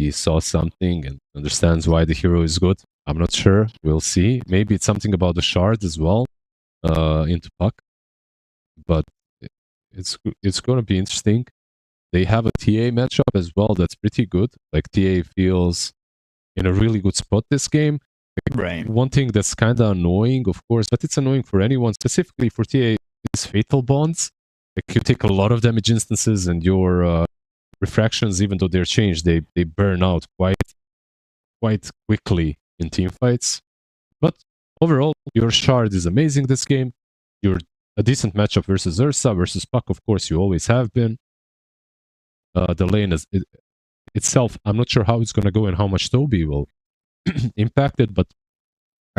he saw something and understands why the hero is good. I'm not sure. We'll see. Maybe it's something about the shard as well into Puck. But it's going to be interesting. They have a TA matchup as well that's pretty good. Like TA feels in a really good spot this game. Right. One thing that's kind of annoying, of course, but it's annoying for anyone, specifically for TA, is fatal bonds. Like you take a lot of damage instances and your refractions, even though they're changed, they burn out quite quickly in team fights. But overall, your shard is amazing this game. You're a decent matchup versus Ursa, versus Puck, of course, you always have been. The lane is itself, I'm not sure how it's going to go and how much Toby will impact it, but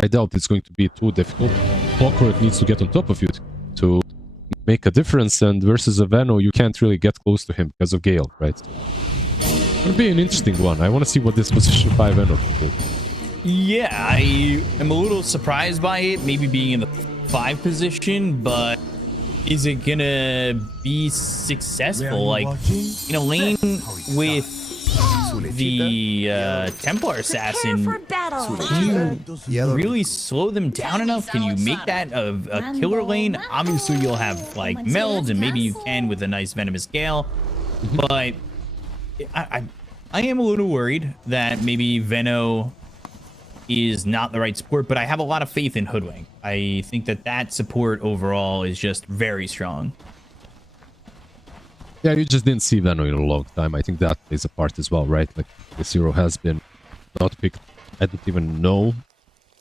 I doubt it's going to be too difficult. Clockwork needs to get on top of you to make a difference, and versus a Veno, you can't really get close to him because of Gale, right? It'll be an interesting one. I want to see what this position 5 Veno can do. Yeah, I am a little surprised by it, maybe being in the 5 position, but is it gonna be successful? Like, in a lane with the Templar Assassin, can you really slow them down enough? Can you make that a killer lane? Obviously, you'll have, like, meld, and maybe you can with a nice Venomous Gale, but I am a little worried that maybe Veno is not the right support, but I have a lot of faith in Hoodwink. I think that support overall is just very strong. Yeah, you just didn't see Veno in a long time. I think that plays a part as well, right? Like, this hero has been not picked. I don't even know.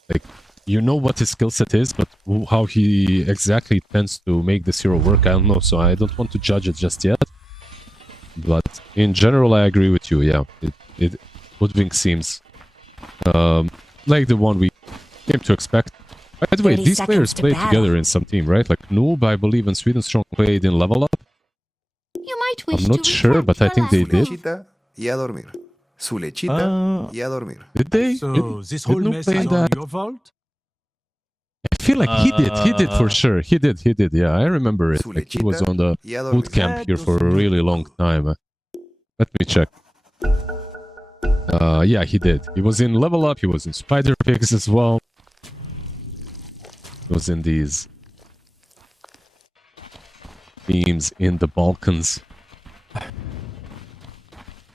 Like, you know what his skill set is, but how he exactly tends to make this hero work, I don't know. So I don't want to judge it just yet. But in general, I agree with you. Yeah, Hoodwink seems like the one we came to expect. By the way, these players played together in some team, right? Like Noob, I believe, and Sweden Strong played in Level Up. You might wish I'm not sure, but I think they did. Did they? So this whole mess is on your fault? I feel like he did. He did for sure. He did. Yeah, I remember it. Like, he was on the boot camp here for a really long time. Let me check. Yeah, he did. He was in Level Up. He was in Spider Pigs as well. He was in these teams in the Balkans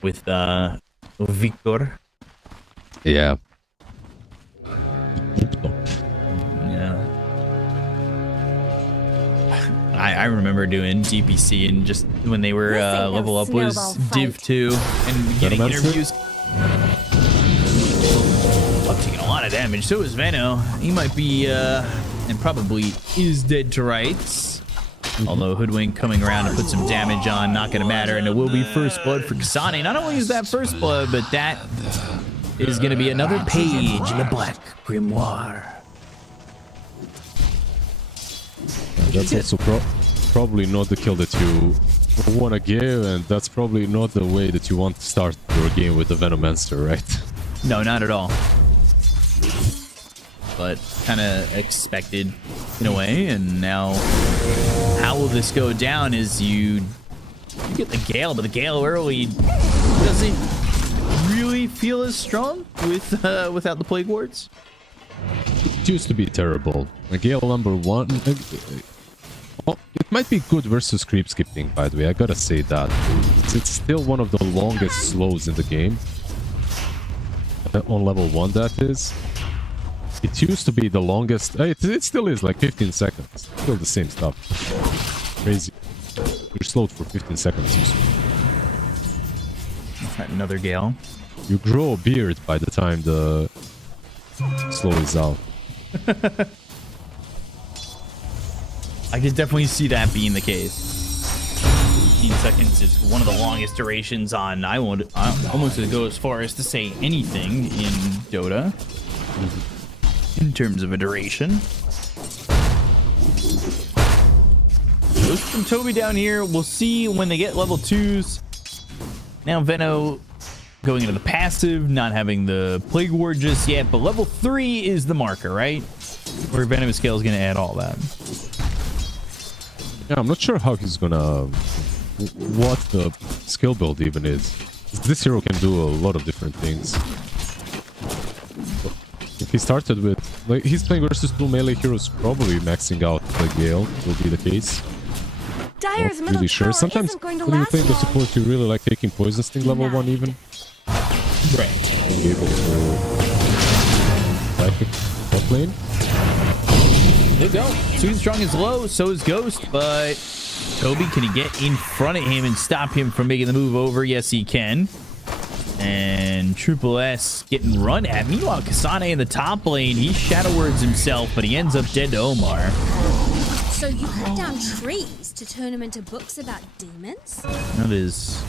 with Victor. Yeah. I remember doing DPC, and just when they were Level Up was Div 2 and getting interviews. I'm taking a lot of damage. So is Veno. He might be and probably is dead to rights. Although Hoodwink coming around to put some damage on, not going to matter, and it will be first blood for Kasane. Not only is that first blood, but that is going to be another page in the Black Grimoire. That's also probably not the kill that you want to give, and that's probably not the way that you want to start your game with the Venomancer, right? No, not at all. But kind of expected in a way, and now how will this go down is you get the Gale, but the Gale early doesn't really feel as strong with without the Plague Wards. It used to be terrible. A Gale number 1... Well, it might be good versus creep skipping, by the way, I gotta say that. It's still one of the longest slows in the game. On level 1, that is. It used to be the longest... It still is, like 15 seconds. Still the same stuff. Crazy. You're slowed for 15 seconds. Another Gale. You grow a beard by the time the slow is out. I could definitely see that being the case. 15 seconds is one of the longest durations on... I almost go as far as to say anything in Dota. In terms of a duration. Goes from Toby down here. We'll see when they get level 2s. Now Veno going into the passive, not having the Plague Ward just yet, but level 3 is the marker, right? Where Venomous Scale is going to add all that. Yeah, I'm not sure how he's gonna... what the skill build even is. This hero can do a lot of different things. If he started with... like, he's playing versus 2 melee heroes, probably maxing out the Gale will be the case. Dyer's Not really sure. Sometimes when you're playing the support, you really like taking Poison Sting level 1 even. Right. Being able to... psychic top lane. There you go. Sweet Strong is low, so is Ghost, but Toby, can he get in front of him and stop him from making the move over? Yes, he can. And Triple S getting run at. Meanwhile, Kasane in the top lane, he Shadow Words himself, but he ends up dead to Omar. So you cut down trees to turn them into books about demons? That is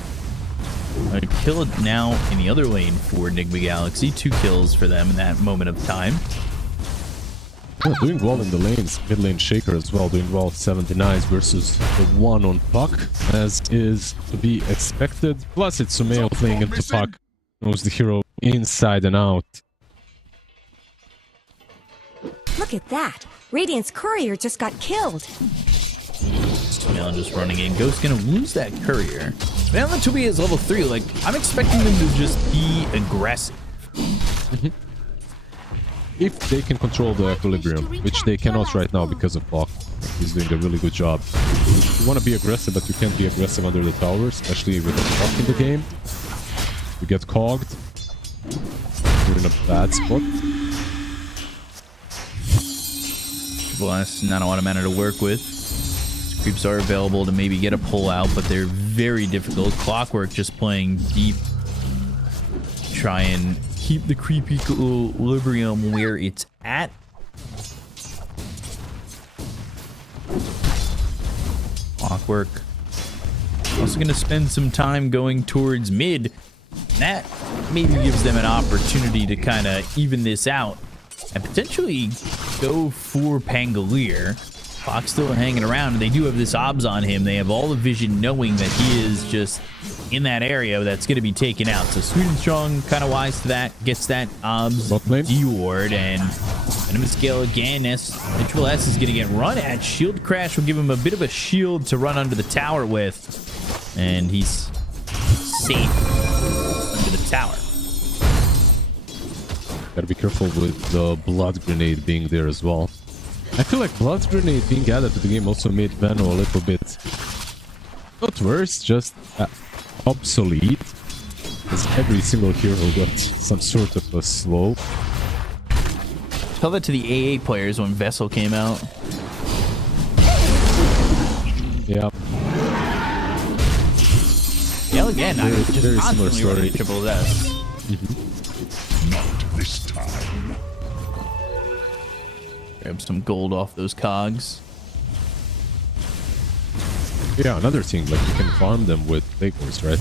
a kill now in the other lane for Nigma Galaxy. 2 kills for them in that moment of time. Yeah, doing well in the lanes. Mid lane Shaker as well, doing well. 79s versus the 1 on Puck, as is to be expected. Plus, it's Sumail playing into Puck. Knows the hero inside and out. Look at that. Radiant's courier just got killed. Sumail just running in. Ghost's gonna lose that courier. Now that Toby is level 3, like, I'm expecting them to just be aggressive. If they can control the equilibrium, which they cannot right now because of Puck. He's doing a really good job. You want to be aggressive, but you can't be aggressive under the tower, especially with a Puck in the game. You get cogged. You're in a bad spot. Triple S, not a lot of mana to work with. Creeps are available to maybe get a pull out, but they're very difficult. Clockwork just playing deep. Try and keep the creep equilibrium where it's at. Clockwork also going to spend some time going towards mid. That maybe gives them an opportunity to kind of even this out and potentially go for Pangolier. Fox still hanging around, and they do have this obs on him. They have all the vision knowing that he is just in that area that's going to be taken out. So Sweet and Strong kind of wise to that, gets that obs de-ward, and Venomous Gale again. Triple S is going to get run at. Shield Crash will give him a bit of a shield to run under the tower with, and he's safe under the tower. Gotta be careful with the Blood Grenade being there as well. I feel like Blood Grenade being added to the game also made Veno a little bit not worse, just obsolete. Because every single hero got some sort of a slow. Tell that to the AA players when Vessel came out. Yeah. Yeah, again, I just very constantly similar running story. Triple S. Not this time. Grab some gold off those cogs. Yeah, another thing, like you can farm them with Plague Wars, right?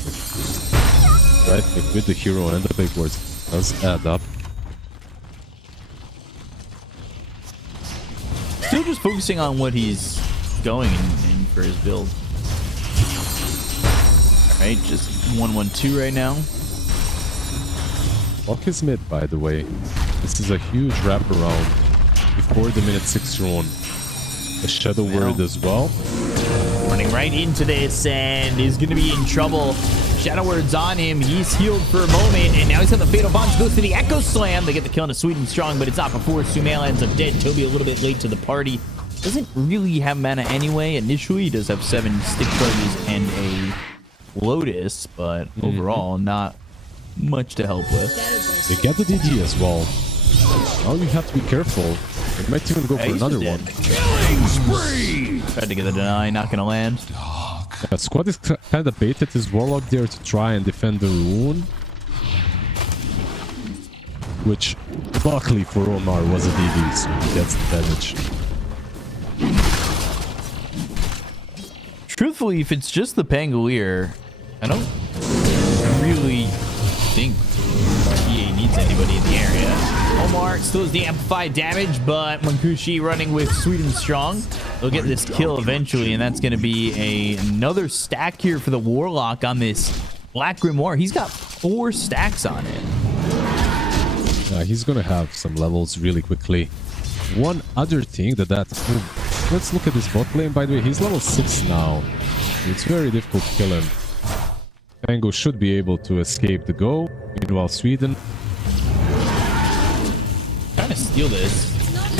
Right, like with the hero and the Plague Wars does add up. Still just focusing on what he's going in for his build. Alright, just 1-1-2 right now. Walk is mid, by the way. This is a huge wraparound before the minute 6 run. The Shadow Word as well. Running right into this, and is going to be in trouble. Shadow Word's on him. He's healed for a moment, and now he's got the Fatal Punch. Goes to the Echo Slam. They get the kill on a Sweet and Strong, but it's not before Sumail ends up dead. Toby a little bit late to the party. Doesn't really have mana anyway. Initially, he does have 7 stick charges and a Lotus, but overall, not much to help with. They get the DD as well. Now you have to be careful. They might even go for another one. Killing spree! Tried to get the deny, not gonna land. Yeah, Squad is kind of baited his Warlock there to try and defend the rune. Which, luckily for Omar, was a DD, so he gets the damage. Truthfully, if it's just the Pangolier, I don't really think EA needs anybody in the area. Omar still has the amplified damage, but Mankushi running with Sweet and Strong. They'll get this kill eventually, and that's going to be another stack here for the Warlock on this Black Grimoire. He's got 4 stacks on it. Yeah, he's going to have some levels really quickly. One other thing let's look at this bot lane, by the way. He's level 6 now. It's very difficult to kill him. Tango should be able to escape the go. Meanwhile, Sweden. Trying to steal this.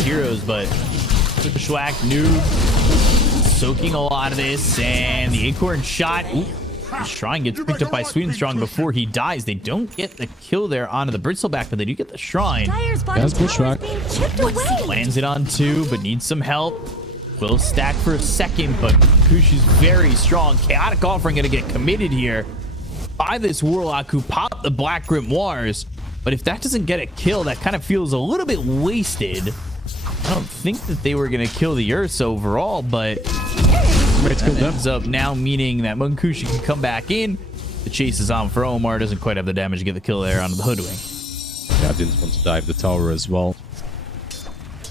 Heroes, but Bushwhack, Noob, soaking a lot of this. And the Acorn shot. Ooh, the Shrine gets picked up by Swedenstrong before he dies. They don't get the kill there onto the Bristleback, but they do get the Shrine. That's Bushwhack. Lands it on 2, but needs some help. Will stack for a second, but Kushi's very strong. Chaotic Offering going to get committed here by this Warlock who popped the Black Grimoires. But if that doesn't get a kill, that kind of feels a little bit wasted. I don't think that they were going to kill the Ursa overall, but that ends up now meaning that Munkushi can come back in. The chase is on for Omar. Doesn't quite have the damage to get the kill there onto the Hoodwing. Yeah, didn't want to dive the tower as well.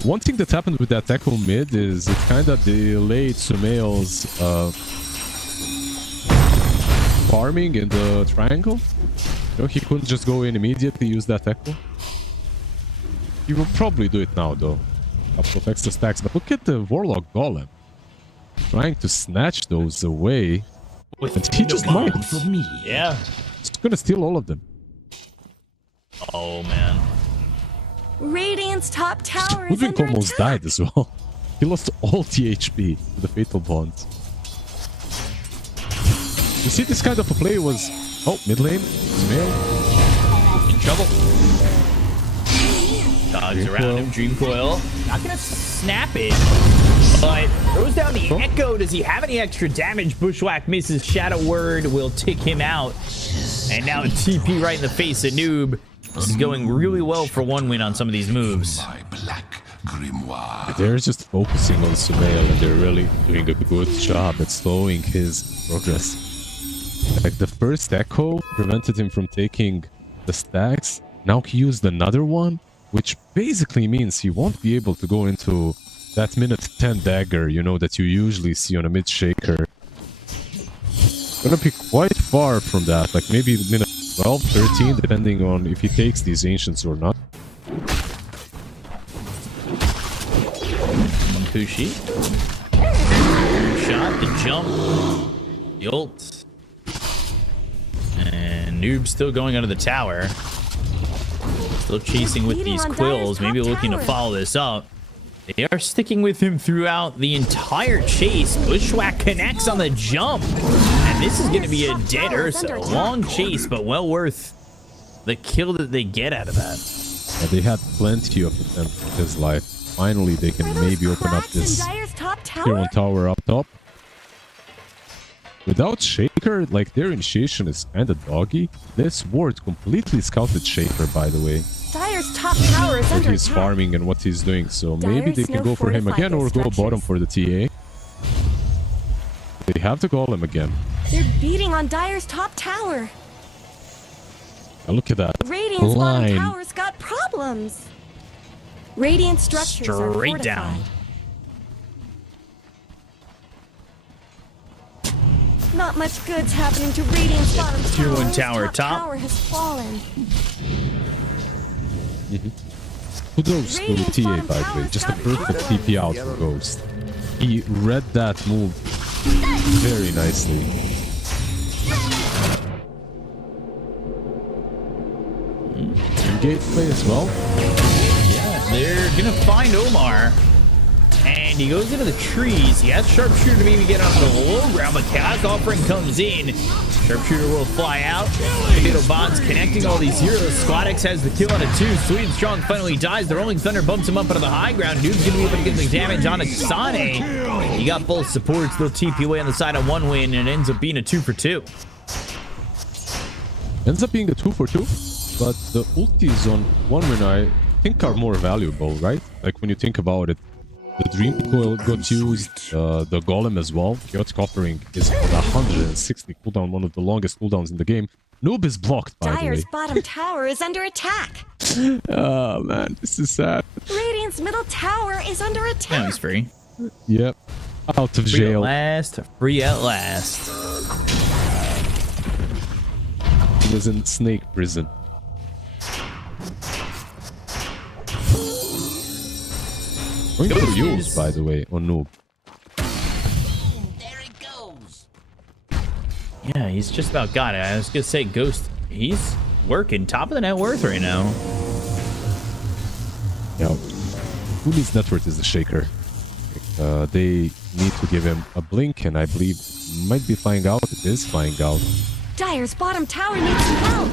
One thing that happened with that Echo mid is it kind of delayed Sumail's farming in the triangle. You know, he couldn't just go in immediately, use that Echo. He will probably do it now, though. Couple of extra stacks, but look at the Warlock Golem. Trying to snatch those away. And he just might. Yeah. He's gonna steal all of them. Oh, man. Radiant's top tower is Hoodwink under almost attack. died as well. He lost all THP to the Fatal Bonds. You see, this kind of a play was... Oh, mid lane. Sumail. In trouble. Dogs around him. Dream Coil. Not going to snap it. But throws down the Echo. Does he have any extra damage? Bushwhack misses. Shadow Word will tick him out. And now a TP right in the face of Noob. This is going really well for 1 win on some of these moves. They're just focusing on Sumail and they're really doing a good job at slowing his progress. Like the first Echo prevented him from taking the stacks. Now he used another one, which basically means he won't be able to go into that minute 10 dagger, you know, that you usually see on a mid shaker. Gonna be quite far from that, like maybe minute 12, 13, depending on if he takes these ancients or not. Munkushi. Shot, the jump, the ult. And Noob still going under the tower. Still chasing with these quills, maybe looking to follow this up. They are sticking with him throughout the entire chase. Bushwhack connects on the jump. And this is going to be a dead Ursa. A long chase, but well worth the kill that they get out of that. Yeah, they had plenty of attempts with his life. Finally, they can maybe open up this tier 1 tower up top. Without Shaker, like, their initiation is kind of doggy. This ward completely scouted Shaker, by the way. Dire's top tower is What under he's attack. farming and what he's doing, so maybe they can go for him again or go bottom for the TA. They have the Golem again. They're beating on Dire's top tower. Now look at that Radiant's bottom line. tower's got problems. Radiant structures are Straight fortified. down. Not much good's happening to Radiant's bottom tower. Tier 1 Its tower top top. tower has fallen. Kudos to the TA, by the way. Just a perfect TP out for Ghost. He read that move very nicely. Gate play as well. Yeah, they're going to find Omar. And he goes into the trees. He has Sharpshooter to maybe get onto the low ground, but Chaos Offering comes in. Sharpshooter will fly out. Potato Bonds connecting all these heroes. Squadix has the kill on a 2. Swedenstrong finally dies. The Rolling Thunder bumps him up onto the high ground. Dude's going to be able to get the damage on Sane. He got both supports. They'll TP away on the side of 1 win, and it ends up being a 2 for 2. Ends up being a 2 for 2, but the ultis on 1 win I think are more valuable, right? Like when you think about it. The Dream Coil got used, the Golem as well. Chaotic Offering is on 160 cooldown, one of the longest cooldowns in the game. Noob is blocked, by the way. Dire's bottom tower is under attack. Oh man, this is sad. Radiant's middle tower is under Now attack. he's free. Yep. Out of Free at jail. last. Free at last. He was in snake prison. Going for use, by the way, on Noob. Yeah, he's just about got it. I was gonna say Ghost, he's working top of the net worth right now. Yeah, who needs net worth is the Shaker. They need to give him a blink, and I believe might be flying out. It is flying out. Dire's bottom tower needs some help.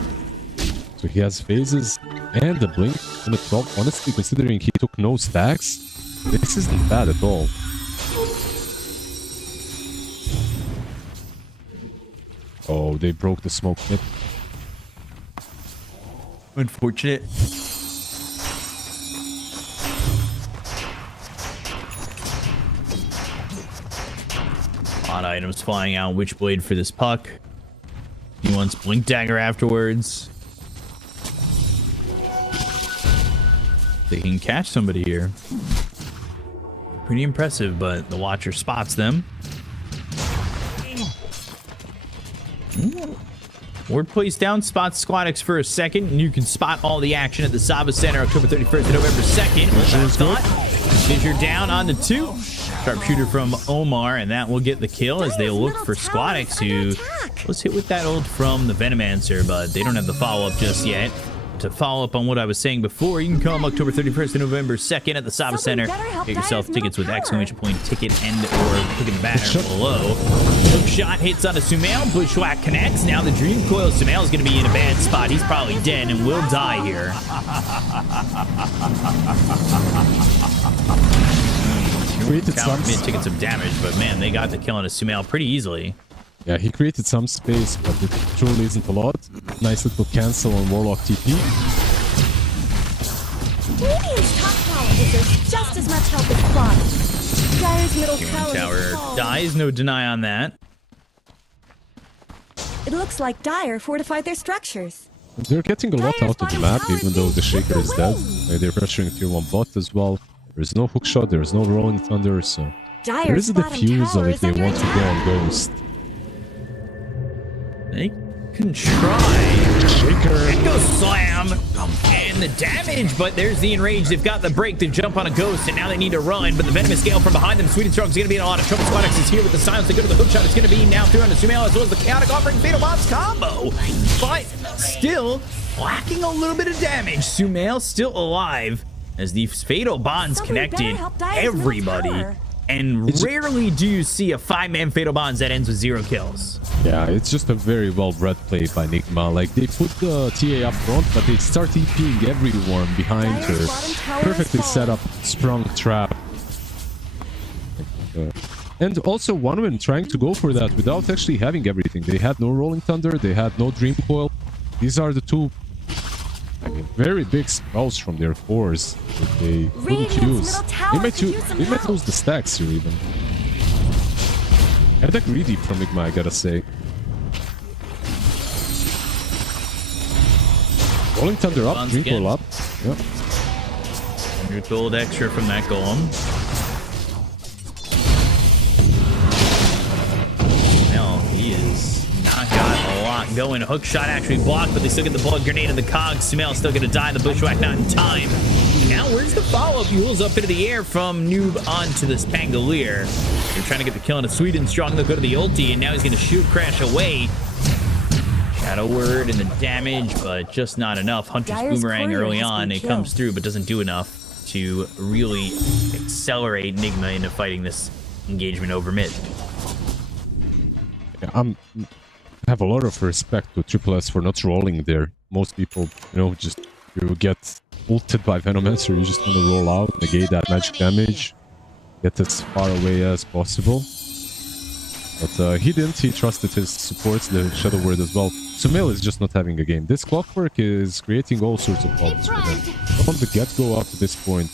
So he has phases and the blink in the 12. Honestly, considering he took no stacks, this isn't bad at all. Oh, they broke the smoke pit. Unfortunate. Odd items flying out. Witchblade for this puck. He wants Blink Dagger afterwards. They can catch somebody here. Pretty impressive, but the Watcher spots them. Ward plays down, spots Squadix for a second, and you can spot all the action at the Saba Center October 31st and November 2nd. Fissure down on the 2. Sharpshooter from Omar, and that will get the kill as they look for Squadix, who was hit with that ult from the Venomancer, but they don't have the follow-up just yet. To follow up on what I was saying before, you can come October 31st and November 2nd at the Saba Center. Get yourself tickets with ! Ticket and or ticket banner below. Hook shot hits on a Sumail. Bushwhack connects. Now the Dream Coil Sumail is going to be in a bad spot. He's probably dead and will die here. Created some tickets of damage, but man, they got the kill on a Sumail pretty easily. Yeah, he created some space, but it truly isn't a lot. Nice little cancel on Warlock TP. Radiant's top tower deserves just as much help as Squad. Dire's middle Tower dies, no deny on that. It looks like Dire fortified their structures. They're getting a lot out of the map, even though the Shaker is dead. They're pressuring tier 1 bot as well. There's no hook shot, there's no rolling thunder, so there is a defusal if they want to go on Ghost. They can try. Shaker. Echo Slam. And the damage, but there's the Enrage. They've got the break to jump on a Ghost, and now they need to run, but the Venomous Gale from behind them. Sweet and Strong is going to be in a lot of trouble. Squadix is here with the silence. They go to the hook shot. It's going to be now through on the Sumail, as well as the Chaotic offering Fatal Bombs combo. But still lacking a little bit of damage. Sumail still alive as the Fatal Bonds connected everybody. And rarely do you see a 5-man Fatal Bonds that ends with 0 kills. Yeah, it's just a very well-bred play by Nigma. Like, they put the TA up front, but they start TPing everyone behind her. Perfectly set up, sprung trap. And also, OneWin trying to go for that without actually having everything. They had no Rolling Thunder, they had no Dream Coil. These are the two, I mean, very big spells from their cores that they couldn't use. They might lose the stacks here even. And that greedy from Nigma, I gotta say. Rolling Thunder up, Dream Coil up. Yep. 100 gold extra from that Golem. Well, he is not got a lot going. A hook shot actually blocked, but they still get the Blood Grenade and the Cog. Sumail still gonna die. The Bushwhack not in time. And now where's the follow-up? Yule's up into the air from Noob onto this Pangolier. They're trying to get the kill on a Sweet and Strong. They'll go to the ulti, and now he's gonna shoot Crash away. Shadow Word and the damage, but just not enough. Hunter's Boomerang early on, it comes through, but doesn't do enough to really accelerate Nigma into fighting this engagement over mid. Yeah, I have a lot of respect to Triple S for not rolling there. Most people, you know, just you get ulted by Venomancer, you just want to roll out, negate that magic damage, get as far away as possible. But he didn't. He trusted his supports, the Shadow Word as well. Sumail is just not having a game. This Clockwork is creating all sorts of problems for him. From the get-go up to this point.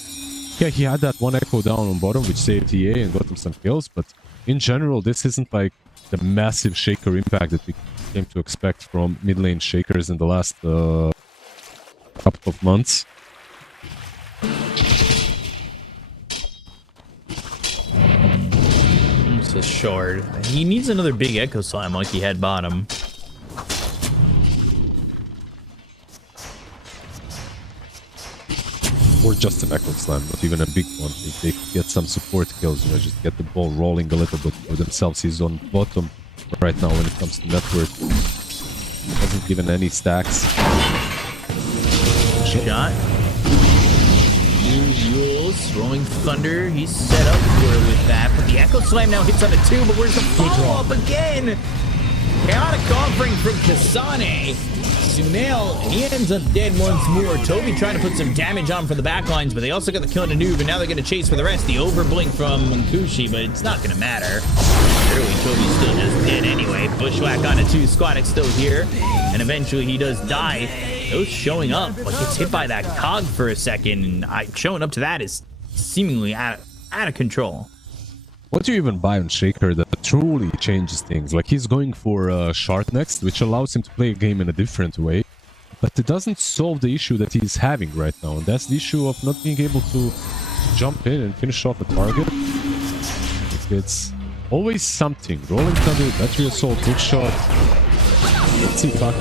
Yeah, he had that one Echo down on bottom, which saved EA and got him some kills, but in general, this isn't like the massive Shaker impact that we came to expect from mid-lane Shakers in the last couple of months. It's a shard. He needs another big Echo Slam like he had bottom. Or just an Echo Slam, not even a big one. If they get some support kills, you know, just get the ball rolling a little bit for themselves. He's on bottom. right now when it comes to net worth. Hasn't given any stacks. Shot. Here's Yules, Rolling Thunder. He's set up for it with that. But the Echo Slam now hits on it too, but where's the follow-up again? Chaotic offering from Kasane. Sumail, he ends up dead once more. Toby trying to put some damage on for the backlines, but they also got the kill on Noob, and now they're going to chase for the rest. The overblink from Nkushi, but it's not going to matter. Clearly, Toby's still just dead anyway. Bushwhack on a 2. Squadix still here, and eventually he does die. Those showing up, but gets hit by that cog for a second, and showing up to that is seemingly out of control. What do you even buy on Shaker that truly changes things? Like, he's going for Shard next, which allows him to play a game in a different way. But it doesn't solve the issue that he's having right now. And that's the issue of not being able to jump in and finish off a target. It's always something. Rolling Thunder, Battery Assault, Hook Shot. Let's see, fuck.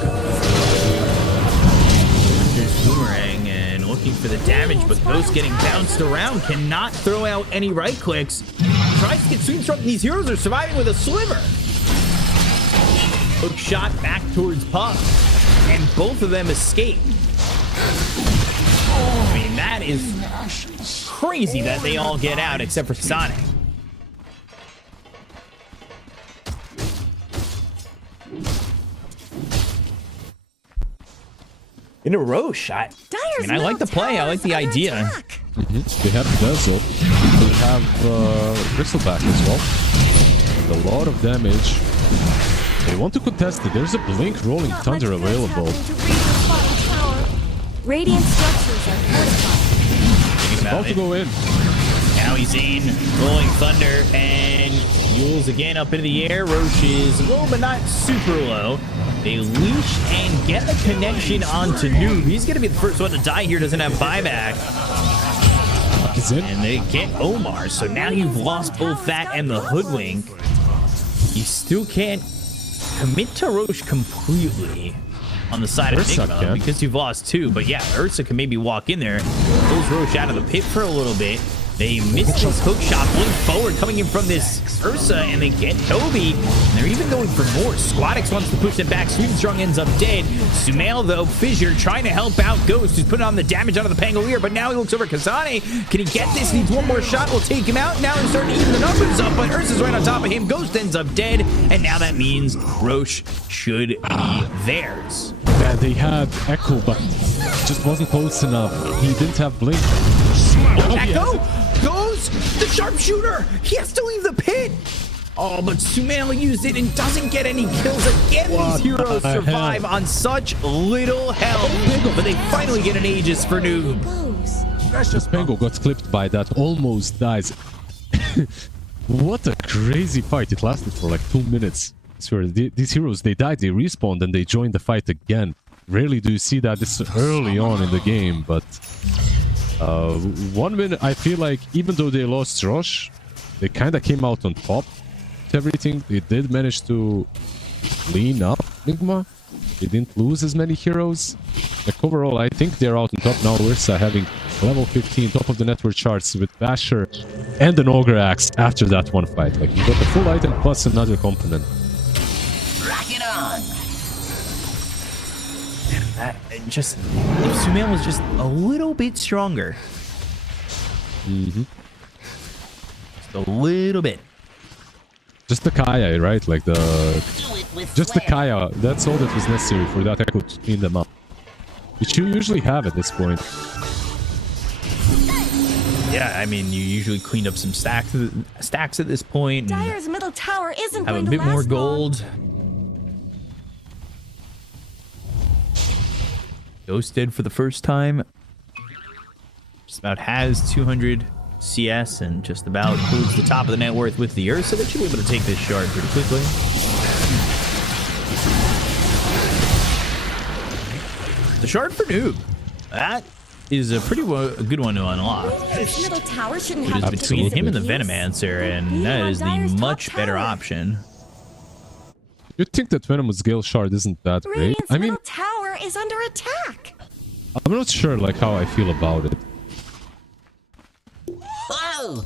Here's Boomerang and looking for the damage, but Ghost getting bounced around. Cannot throw out any right clicks. Tries to get Sweet Throat, and these heroes are surviving with a sliver. Hook shot back towards Puff, and both of them escape. I mean, that is crazy that they all get out except for Sonic. In a row shot. I mean, I like the play. I like the idea. They have Dazzle. They have Bristleback as well. And a lot of damage. They want to contest it. There's a Blink Rolling Thunder available. Radiant structures are fortified. About to go in. Now he's in. Rolling Thunder and Yules again up into the air. Roche is low but not super low. They leash and get the connection onto Noob. He's going to be the first one to die here. Doesn't have buyback. And they get Omar. So now you've lost both that and the Hoodwink. You still can't commit to Roche completely on the side of Nigma because you've lost 2. But yeah, Ursa can maybe walk in there. Pulls Roche out of the pit for a little bit. They miss this hook shot, blink forward, coming in from this Ursa, and they get Toby. And they're even going for more. Squadix wants to push them back. Sweet and Strong ends up dead. Sumail, though, Fissure trying to help out Ghost, who's putting on the damage onto the Pangolier, but now he looks over Kasane. Can he get this? Needs one more shot. Will take him out. Now he's starting to even the numbers up, but Ursa's right on top of him. Ghost ends up dead, and now that means Roche should be theirs. Yeah, they had Echo, but just wasn't close enough. He didn't have Blink. Echo goes the sharpshooter. He has to leave the pit. Oh, but Sumail used it and doesn't get any kills again. These heroes survive on such little health, but they finally get an Aegis for Noob. Precious Pango got clipped by that, almost dies. What a crazy fight. It lasted for like 2 minutes. I swear, these heroes, they died, they respawned, and they joined the fight again. Rarely do you see that this early on in the game, but 1 minute, I feel like even though they lost Roche, they kind of came out on top with everything. They did manage to clean up Nigma. They didn't lose as many heroes. Like overall, I think they're out on top now. Ursa having level 15, top of the network charts with Basher and an Ogre Axe after that one fight. Like, you got the full item plus another component. Rock it on! That just, if Sumail was just a little bit stronger. Just a little bit. Just the Kaya, right? Like just the Kaya. That's all that was necessary for that Echo to clean them up. Which you usually have at this point. Yeah, I mean, you usually cleaned up some stacks at this point. Dire's middle tower isn't have going a to bit more last gold. long. Ghost dead for the first time. Just about has 200 CS and just about includes the top of the net worth with the Ursa. They should be able to take this shard pretty quickly. The shard for Noob. That is a pretty good one to unlock. His middle tower shouldn't It have is to between chase him and the it. Venomancer, and that is the much better option. You'd think that Venom's Gale Shard isn't that great. Radiant's I mean, middle tower is under attack. I'm not sure like how I feel about it. Whoa!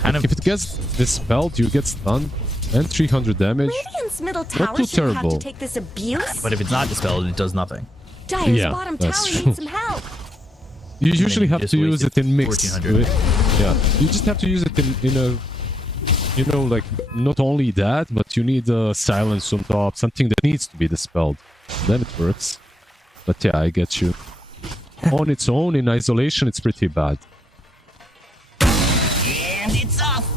Kind of, If it gets dispelled, you get stunned. And 300 damage. Radiant's middle Not tower too shouldn't have terrible. to take this abuse. But if it's not dispelled, it does nothing. Dire's Yeah, bottom tower that's true. needs some help. You usually have just to use wasted it in mix. 1400. Yeah, you just have to use it in a, you know, like not only that, but you need silence on top, something that needs to be dispelled. Then it works. But yeah, I get you. On its own, in isolation, it's pretty bad. And it's off.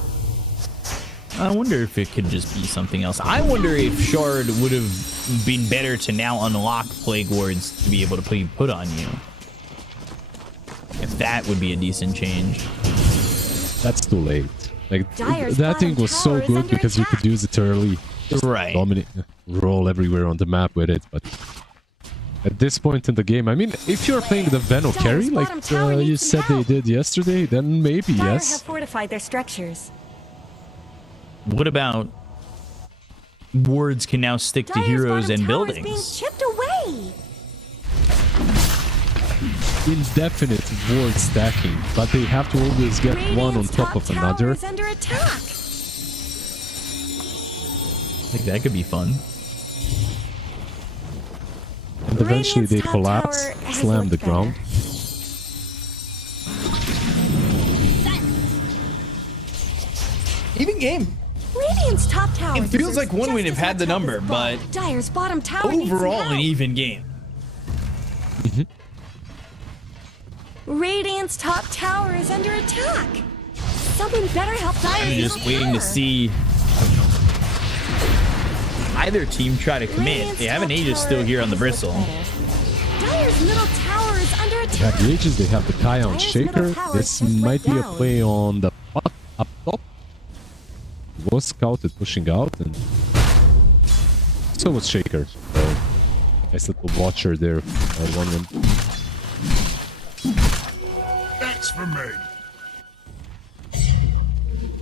I wonder if it could just be something else. I wonder if Shard would have been better to now unlock Plague Wards to be able to put on you. If that would be a decent change. That's too late. Like, Dire's that thing bottom was so tower is good under because you could use it early. Right. Dominate, roll everywhere on the map with it, but at this point in the game, I mean, if you're playing the Veno carry, like bottom tower you needs some said they help. did yesterday, then maybe Dire yes. have fortified their structures. What about wards can now stick to Dire's heroes bottom and tower is being buildings? chipped away. Indefinite ward stacking, but they have to always get one on Radiant's top of tower another. is under attack. I think that could be fun. And eventually they Radiant's top collapse, tower has slam looked the ground. Even game. Radiant's top tower. It feels deserves like one just would have as had the much help number, as but bottom. Dire's bottom tower needs some overall an help. even game. Radiant's top tower is under attack. Someone better help Dire's I'm just middle waiting to tower. see either team try to commit. Radiant's They have an top Aegis tower still here on the has bristle. looked better. Dire's middle tower is under They attack. have the Aegis, they have the Kai on Dire's Shaker. middle tower This just might be went a down. play on the pot up top. Was scouted pushing out, and so was Shaker. So, nice little watcher there. 1-1. That's for me.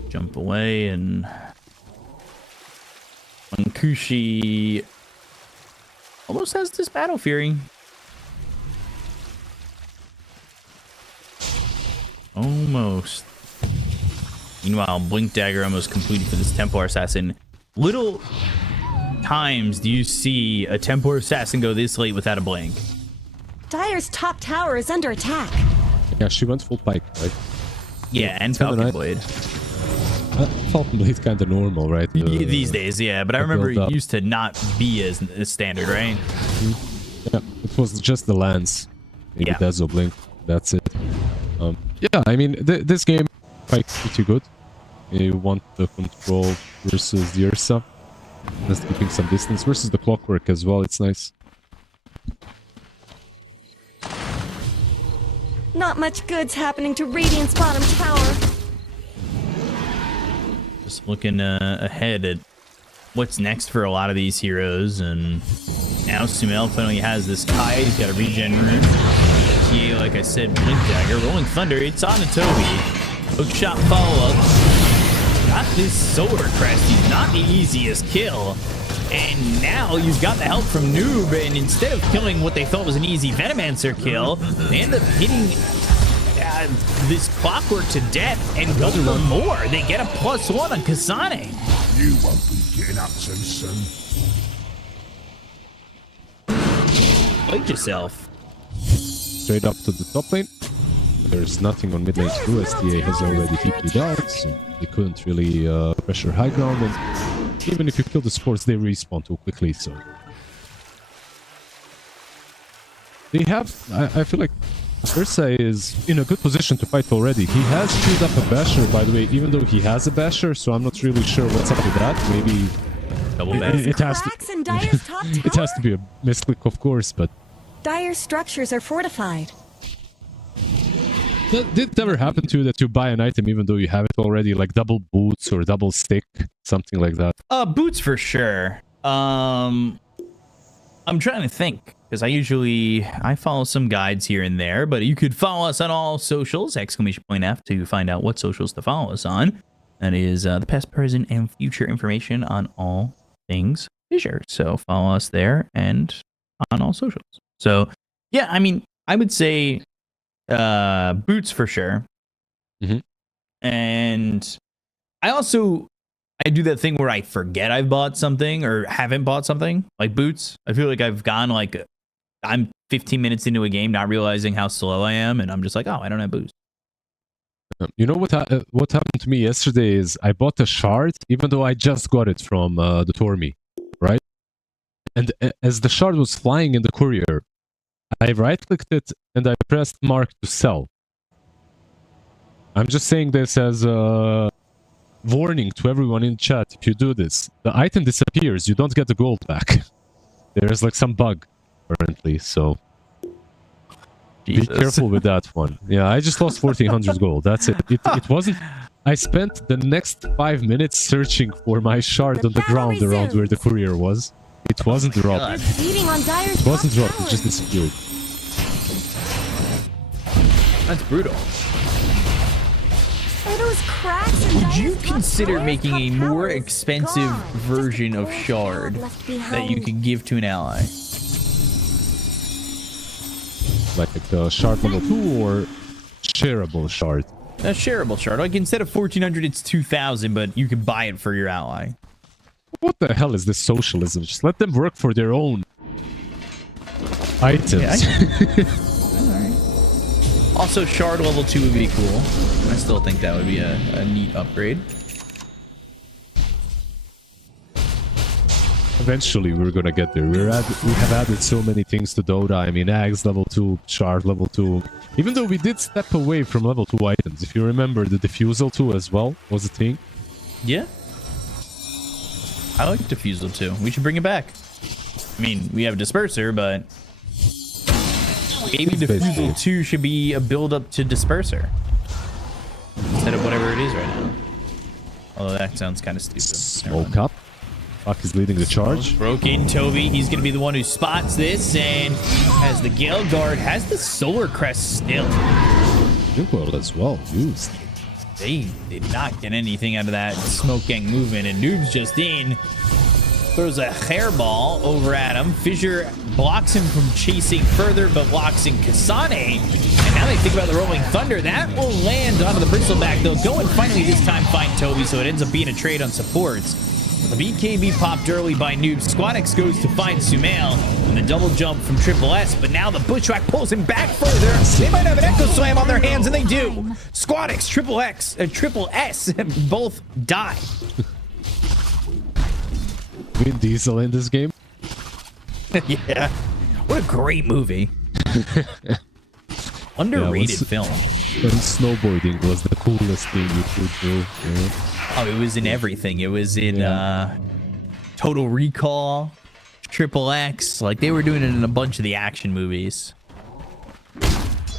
Jump away and Kushi almost has this battle fury. Almost. Meanwhile, Blink Dagger almost completed for this Templar Assassin. Little times do you see a Templar Assassin go this late without a blink. Dire's top tower is under attack. Yeah, she went full pike, right? Yeah, and It's kinda Falcon nice. Blade. Falcon Blade kind of normal, right? These days, yeah, but I remember build it up. used to not be as standard, right? Yeah, it was just the lance. Maybe Yeah. Dezo Blink. That's it. Yeah, I mean, this game quite pretty good. You want the control versus the Ursa. Just keeping some distance versus the Clockwork as well. It's nice. Not much good's happening to Radiant's bottom tower. Just looking ahead at what's next for a lot of these heroes, and now Sumail finally has this Kai. He's got a regen rune. TA, like I said, Blink Dagger, Rolling Thunder. It's on to Toby. Hookshot follow up. Got this Solar Crest. He's not the easiest kill. And now he's got the help from Noob, and instead of killing what they thought was an easy Venomancer kill, they end up hitting this Clockwork to death and go for more. They get a +1 on Kasane. You won't be getting up too soon. Fight yourself. Straight up to the top lane. There's nothing on mid lane to do. STA has already TP'd out, so they couldn't really pressure high ground. And even if you kill the sports, they respawn too quickly. So they have. I feel like Ursa is in a good position to fight already. He has queued up a basher, by the way, even though he has a basher. So I'm not really sure what's up with that. Maybe Double back. it has Cracks to. in Dire's top tower. It has to be a misclick, of course, but. Dire's structures are fortified. Did it ever happen to you that you buy an item even though you have it already, like double boots or double stick, something like that? Boots for sure. I'm trying to think, because I follow some guides here and there, but you could follow us on all socials, !F to find out what socials to follow us on. That is the past, present, and future information on all things Fissure. So follow us there and on all socials. So yeah, I mean, I would say boots for sure. Mhm. And I also I do that thing where I forget I've bought something or haven't bought something, like boots. I feel like I've gone like, I'm 15 minutes into a game not realizing how slow I am, and I'm just like, oh, I don't have boots. You know what happened to me yesterday is I bought a shard, even though I just got it from the Tormy, right? And as the shard was flying in the courier, I right-clicked it and I pressed mark to sell. I'm just saying this as a warning to everyone in chat. If you do this, the item disappears. You don't get the gold back. There's like some bug currently, so Jesus. Be careful with that one. Yeah, I just lost 1400 gold. That's it. It wasn't. I spent the next 5 minutes searching for my shard on the ground around where the courier was. It wasn't dropped. It wasn't dropped. It just disappeared. That's brutal. Would you consider making a more expensive version of shard that you could give to an ally? Like the shard level 2 or shareable shard? A shareable shard. Like instead of 1400, it's 2000, but you can buy it for your ally. What the hell is this socialism? Just let them work for their own items. Yeah, also, shard level 2 would be cool. I still think that would be a neat upgrade. Eventually, we're gonna get there. We have added so many things to Dota. I mean, Ags level 2, shard level 2. Even though we did step away from level 2 items. If you remember, the Diffusal 2 as well was a thing. Yeah. I like Diffusal 2. We should bring it back. I mean, we have Disperser, but maybe Diffusal 2 should be a build-up to Disperser instead of whatever it is right now. Although that sounds kind of stupid. Smoke up. Fuck is leading the charge. Broke in Toby. He's going to be the one who spots this and has the Gale Guard, has the Solar Crest still. Well as well used. They did not get anything out of that Smoke Gang movement, and Noob's just in. Throws a hairball over at him. Fissure blocks him from chasing further, but locks in Kasane. And now they think about the Rolling Thunder. That will land onto the Bristleback. They'll go and finally this time find Toby, so it ends up being a trade on supports. But the BKB popped early by Noob. Squadex goes to find Sumail and the double jump from Triple S, but now the Bushwhack pulls him back further. They might have an Echo Slam on their hands, and they do. Squadex, Triple S both die. Vin Diesel in this game. Yeah. What a great movie. Underrated film. And snowboarding was the coolest thing you could do. Yeah. Oh, it was in everything. It was in Total Recall, Triple X. Like, they were doing it in a bunch of the action movies.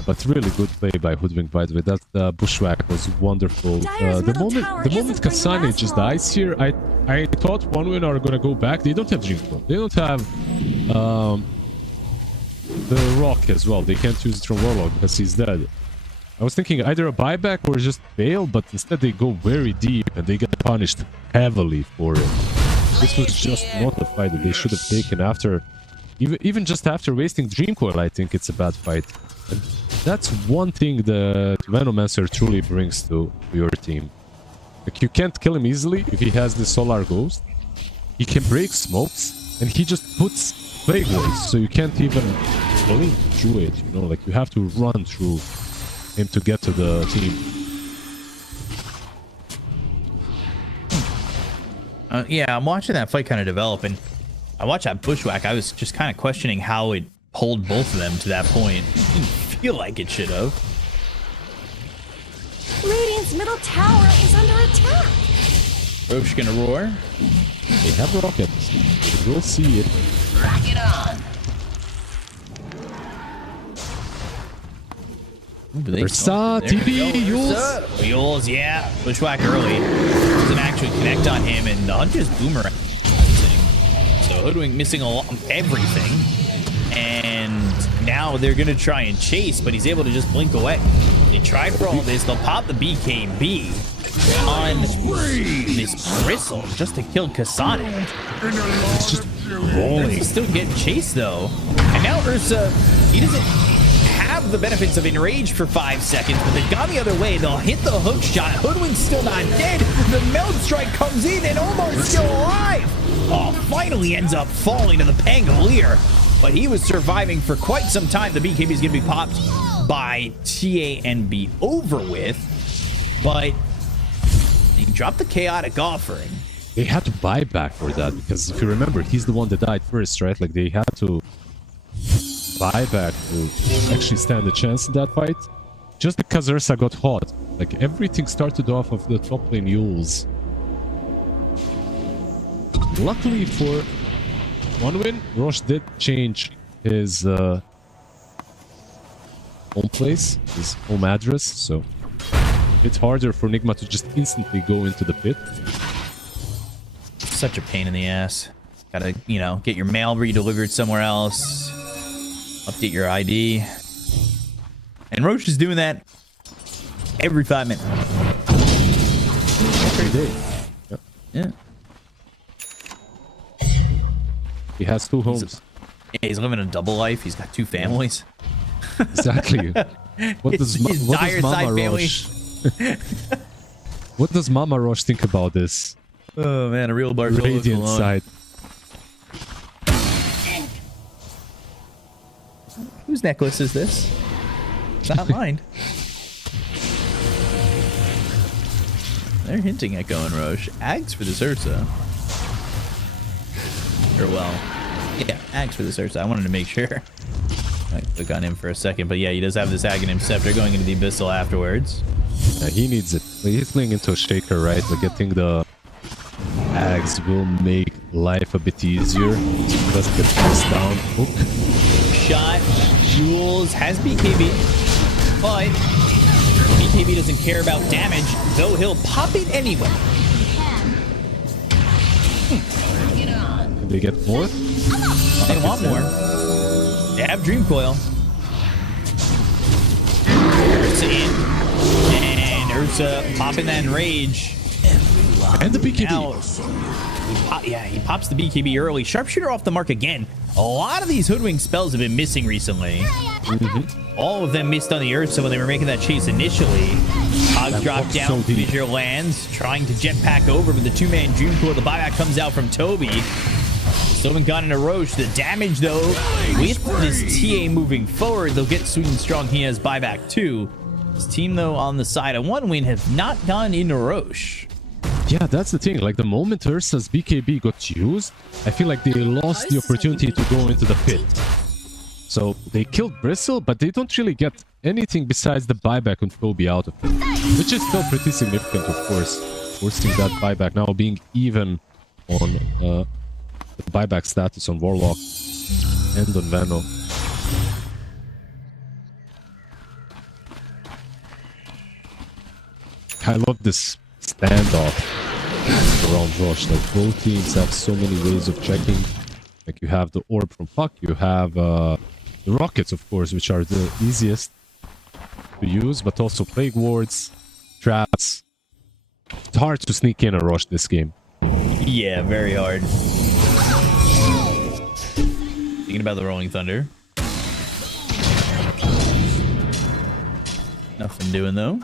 But really good play by Hoodwink, by the way. That Bushwhack was wonderful. The moment Kasane just dies here, I thought OneWin are gonna go back. They don't have Dreamcoat. They don't have the Rock as well. They can't use it from Warlock because he's dead. I was thinking either a buyback or just bail, but instead they go very deep and they get punished heavily for it. This was just not a fight that they should have taken after, even just after wasting Dreamcoil. I think it's a bad fight. And that's one thing that Venomancer truly brings to your team. Like, you can't kill him easily if he has the Solar Ghost. He can break smokes, and he just puts Plague Waves, so you can't even blink through it, you know? Like, you have to run through him to get to the team. Yeah, I'm watching that fight kind of develop, and I watched that Bushwhack. I was just kind of questioning how it pulled both of them to that point. It didn't feel like it should have. Radiant's middle tower is under attack. Roche gonna roar. They have rockets. We'll see it. Rock it on. Versa, TP, Yules. Yules, yeah. Bushwhack early. Doesn't actually connect on him, and the Hunter's boomerang. So Hoodwink missing everything. And now they're going to try and chase, but he's able to just blink away. They tried for all this. They'll pop the BKB on this Bristle just to kill Kasane. It's just rolling. He's still getting chased, though. And now Ursa, he doesn't have have the benefits of Enrage for 5 seconds, but they've gone the other way. They'll hit the hook shot. Hoodwink's still not dead. The Meld Strike comes in and Omar's still alive. Oh, finally ends up falling to the Pangolier, but he was surviving for quite some time. The BKB is going to be popped by TA and be over with, but he dropped the Chaotic Offering. They had to buy back for that, because if you remember, he's the one that died first, right? Like, they had to buy back to actually stand a chance in that fight. Just because Ursa got hot. Like, everything started off of the top lane Yules. Luckily for one win, Roche did change his home place, his home address, so it's harder for Nigma to just instantly go into the pit. Such a pain in the ass. Gotta, you know, get your mail re-delivered somewhere else. Update your ID. And Roche is doing that every 5 minutes. Every day. Yep. Yeah. He has 2 homes. He's living a double life. He's got 2 families. Exactly. What does Mama Roche? What does Mama Roche think about this? Oh man, a real Bartolo Radiant side. Whose necklace is this? It's not mine. They're hinting at going Roche. Ags for this Ursa. Or well, yeah, Ags for this Ursa. I wanted to make sure. I click on him for a second, but yeah, he does have this Aghanim Scepter going into the Abyssal afterwards. Yeah, he needs it. He's playing into a Shaker, right? Like, getting the Ags will make life a bit easier. Let's get this down. Hook. Shot. Jules has BKB, but BKB doesn't care about damage, though he'll pop it anyway. Can they get more? They want more. They have Dream Coil. Ursa in. And Ursa popping that Enrage. And the BKB. He pops the BKB early. Sharpshooter off the mark again. A lot of these Hoodwink spells have been missing recently. All of them missed on the Ursa when they were making that chase initially. Hogs dropped down, Fissure lands, trying to jetpack over, but the 2-man Dream Coil, the buyback comes out from Toby. Still haven't gotten a Roche. The damage, though, with this TA moving forward, they'll get Sweet and Strong. He has buyback too. His team, though, on the side of one win, have not gone into Roche. Yeah, that's the thing. Like, the moment Ursa's BKB got used, I feel like they lost the opportunity to go into the pit. So they killed Bristle, but they don't really get anything besides the buyback on Toby out of it, which is still pretty significant, of course. Forcing that buyback now being even on the buyback status on Warlock and on Vano. I love this standoff around Roche. Like, both teams have so many ways of checking. Like, you have the orb from Puck, you have the rockets, of course, which are the easiest to use, but also plague wards, traps. It's hard to sneak in a Roche this game. Yeah, very hard. Thinking about the Rolling Thunder. Nothing doing though.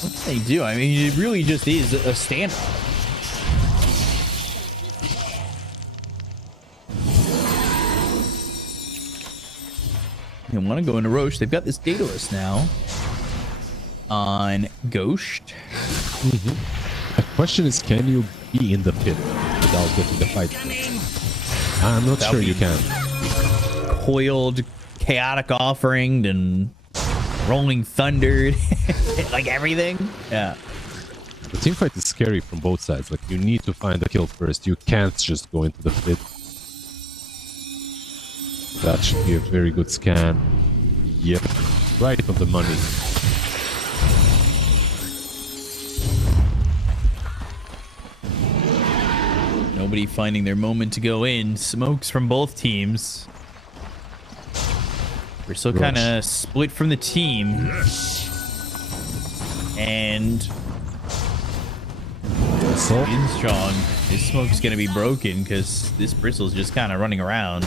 What can they do? I mean, it really just is a standoff. They want to go into Roche. They've got this Daedalus now on Ghost. The question is, can you be in the pit without getting the fight? I'm not sure you can. Coiled, chaotic offering, and rolling thunder, like everything. Yeah. The teamfight is scary from both sides. Like, you need to find the kill first. You can't just go into the pit. That should be a very good scan. Yep. Right on the money. Nobody finding their moment to go in. Smokes from both teams. We're still kind of split from the team. And So strong. This smoke's gonna be broken because this bristle's just kind of running around.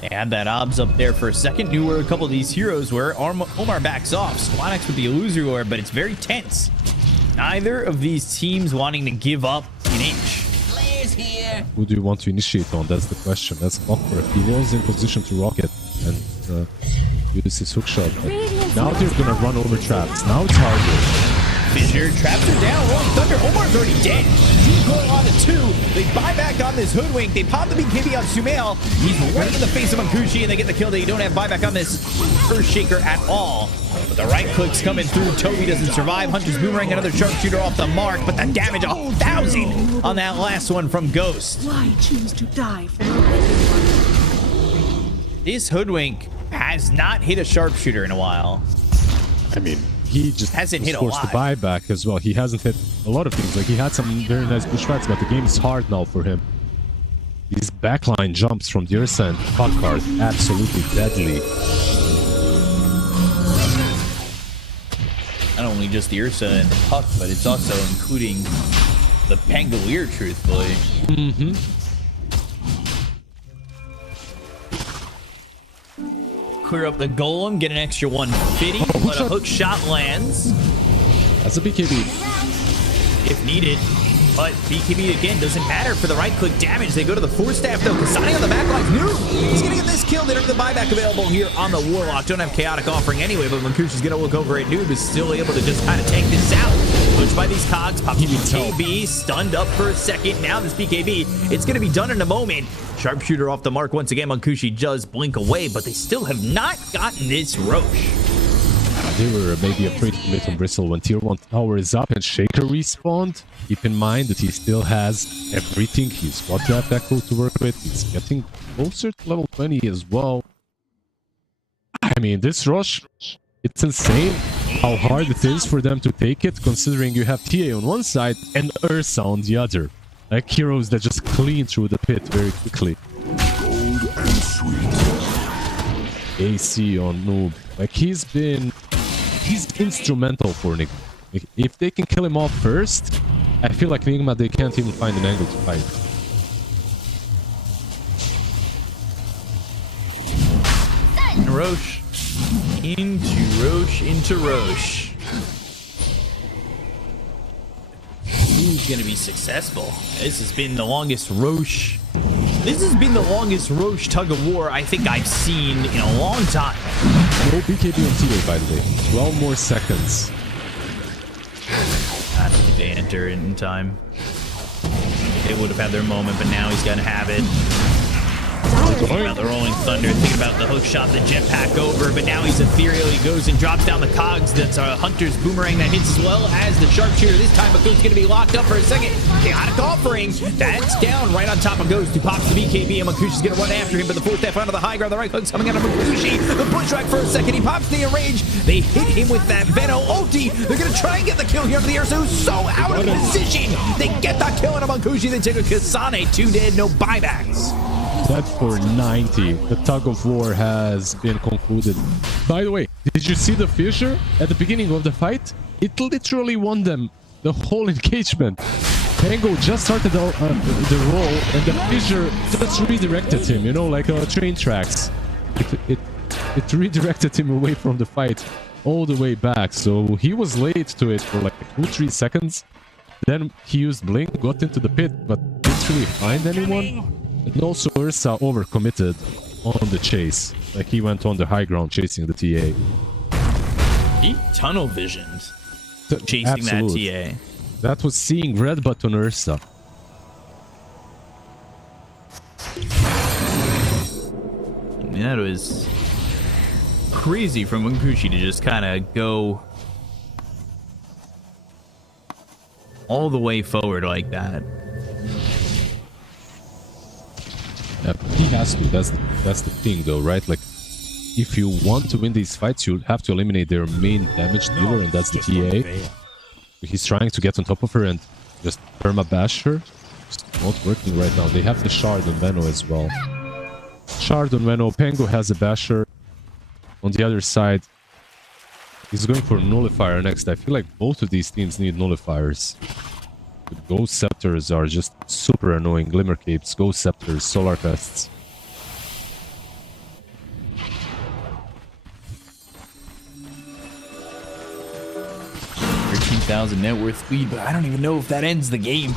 They had that obs up there for a second. Knew where a couple of these heroes were. Omar backs off. Squanex with the illusory orb, but it's very tense. Neither of these teams wanting to give up an inch. Players here. Who do you want to initiate on? That's the question. That's awkward. He was in position to rock it and use his hookshot. Now they're gonna run over traps. Now it's harder. Fissure traps her down. Rolling Thunder. Omar's already dead. Decoy on a 2. They buy back on this hoodwink. They pop the BKB on Sumail. He's right in the face of Mankushi, and they get the kill. They don't have buyback on this Earthshaker at all. But the right click's coming through. Toby doesn't survive. Hunter's boomerang, another sharpshooter off the mark. But the damage, 1,000 on that last one from Ghost. Why choose to die for This hoodwink has not hit a sharpshooter in a while. I mean, he just hasn't hit a forced lot. the buyback as well. He hasn't hit a lot of things. Like, he had some very nice pushbacks, but the game is hard now for him. These backline jumps from the Ursa and Puck are absolutely deadly. Not only just the Ursa and the Puck, but it's also including the Pangolier, truthfully. Mm-hmm. Clear up the golem, get an extra 150, but a hook shot lands. That's a BKB. If needed. But BKB again doesn't matter for the right click damage. They go to the 4-staff though. Kasani on the back line. No! He's gonna get this kill. They don't have the buyback available here on the Warlock. Don't have chaotic offering anyway, but Mankushi's gonna look over at Noob, is still able to just kind of take this out. Pushed by these cogs, pops BKB, stunned up for a second. Now this BKB, it's gonna be done in a moment. Sharpshooter off the mark once again. Mankushi does blink away, but they still have not gotten this Roche. They were maybe afraid to commit on Bristle when tier 1 tower is up and Shaker respawned. Keep in mind that he still has everything. He's got that echo to work with. He's getting closer to level 20 as well. I mean, this rush, it's insane how hard it is for them to take it, considering you have TA on one side and Ursa on the other. Like heroes that just clean through the pit very quickly. Cold and sweet. AC on Noob. Like, he's instrumental for Nigma. Like, if they can kill him off first, I feel like Nigma, they can't even find an angle to fight. Roche. Into Roche. Who's gonna be successful? This has been the longest Roche. This has been the longest Roche tug of war I think I've seen in a long time. No BKB on TA, by the way. 12 more seconds. I don't think they enter in time. They would have had their moment, but now he's gonna have it. Thinking about the Rolling Thunder, thinking about the hook shot, the jetpack over, but now he's ethereal. He goes and drops down the cogs. That's a Hunter's boomerang that hits as well as the sharpshooter. This time, but Ghost going to be locked up for a second. Chaotic offering. That's down right on top of Ghost. He pops the BKB, and Mankushi's going to run after him, but the 4-step onto the high ground. The right hook's coming out of Mankushi. The push rack for a second. He pops the enrage. They hit him with that Venom ulti. They're going to try and get the kill here for the Ursa, who's so out of position. They get that kill on a Mankushi. They take a Kasane. 2 dead, no buybacks. Dead for 90. The tug of war has been concluded. By the way, did you see the Fissure at the beginning of the fight? It literally won them the whole engagement. Pango just started the roll, and the Fissure just redirected him, you know, like train tracks. It redirected him away from the fight all the way back. So he was late to it for like 2-3 seconds. Then he used Blink, got into the pit, but didn't really find anyone. And also Ursa overcommitted on the chase. Like, he went on the high ground chasing the TA. He tunnel visioned chasing Absolute. that TA. That was seeing red button Ursa. That was crazy from Mankushi to just kind of go all the way forward like that. Yeah, he has to. That's the thing, though, right? Like, if you want to win these fights, you have to eliminate their main damage dealer, and that's the TA. He's trying to get on top of her and just perma-bash her. It's not working right now. They have the Shard on Veno as well. Shard on Veno. Pango has a basher. On the other side, he's going for Nullifier next. I feel like both of these teams need Nullifiers. Ghost Scepters are just super annoying. Glimmer Capes, Ghost Scepters, Solar Pests. 13,000 net worth lead, but I don't even know if that ends the game.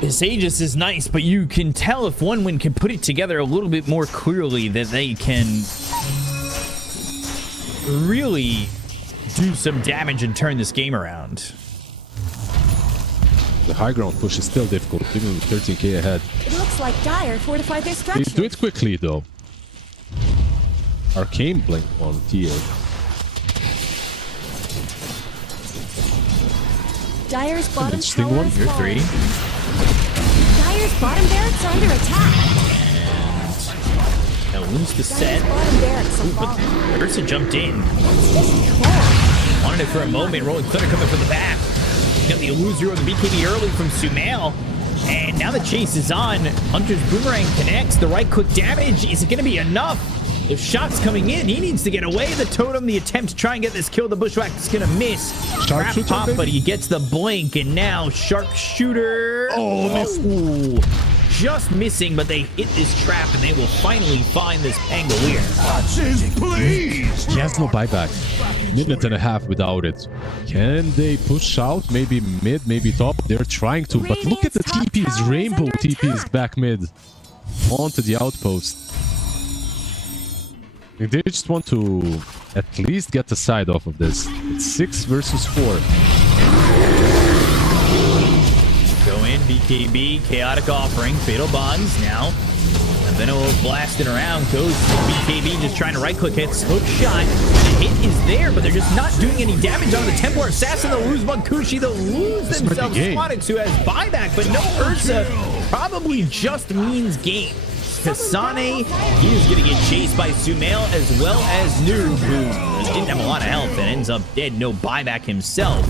This Aegis is nice, but you can tell if OneWin can put it together a little bit more clearly that they can really do some damage and turn this game around. The high ground push is still difficult, even with 13k ahead. It looks like Dire fortified their They structure. do it quickly, though. Arcane Blink on TA. Dire's bottom interesting tower one. is You're falling. 3. Dire's bottom barracks are under attack. Now lose the set. Dire's bottom barracks are Ooh, but falling. Ursa jumped in. That's just cold. Wanted it for a moment. Rolling Thunder coming from the back. Got the illusion of the BKB early from Sumail. And now the chase is on. Hunter's Boomerang connects. The right click damage. Is it going to be enough? The shot's coming in. He needs to get away. The totem, the attempt to try and get this kill. The Bushwhack is going to miss. Trap Sharpshooter, pop, baby. but he gets the blink. And now Sharpshooter. Oh, missed. Ooh. Just missing, but they hit this trap and they will finally find this Pangolier. Please! He has no buyback. Minute and a half without it. Can they push out? Maybe mid, maybe top. They're trying to, but look at the Radiant's top TPs. tower is Rainbow under TPs attack. back mid. Onto the outpost. They just want to at least get the side off of this. It's 6 versus 4. Go in, BKB, Chaotic Offering, Fatal Bonds now. Venom blasting around, goes to BKB, just trying to right-click hits. Hook shot. The hit is there, but they're just not doing any damage on the Templar Assassin. They'll lose Bunkushi. They'll lose This might be themselves. game. Squadix, who has buyback, but no Ursa. Probably just means game. Kasane, he is going to get chased by Sumail as well as Noob, who didn't have a lot of health and ends up dead. No buyback himself.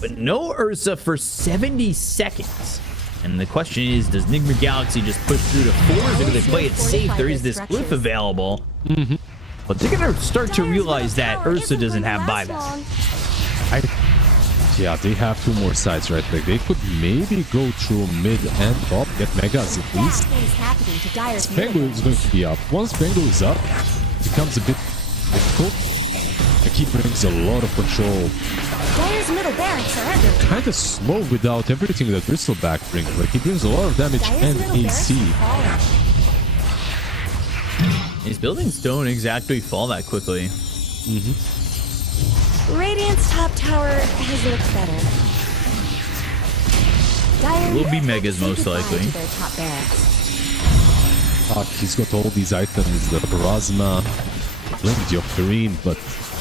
But no Ursa for 70 seconds. And the question is, does Nigma Galaxy just push through to 4s, or do they play it safe? There is this glyph available. But they're going to start to realize that Ursa doesn't have buyback. Yeah, they have 2 more sides right there. They could maybe go through mid and top, get megas at least. Bad things happening to Dire's Bengal is going to be up. Once Bengal is up, it becomes a bit difficult. Like he brings a lot of control. Dire's middle barracks are under. Kind of slow without everything that Bristleback brings. Like he brings a lot of damage Dire's and middle barracks AC. are falling. His buildings don't exactly fall that quickly. Radiant's top tower has looked better. Dire Will be megas say most goodbye likely. to their top barracks. He's got all these items, the Plasma, Blink, the Octarine, but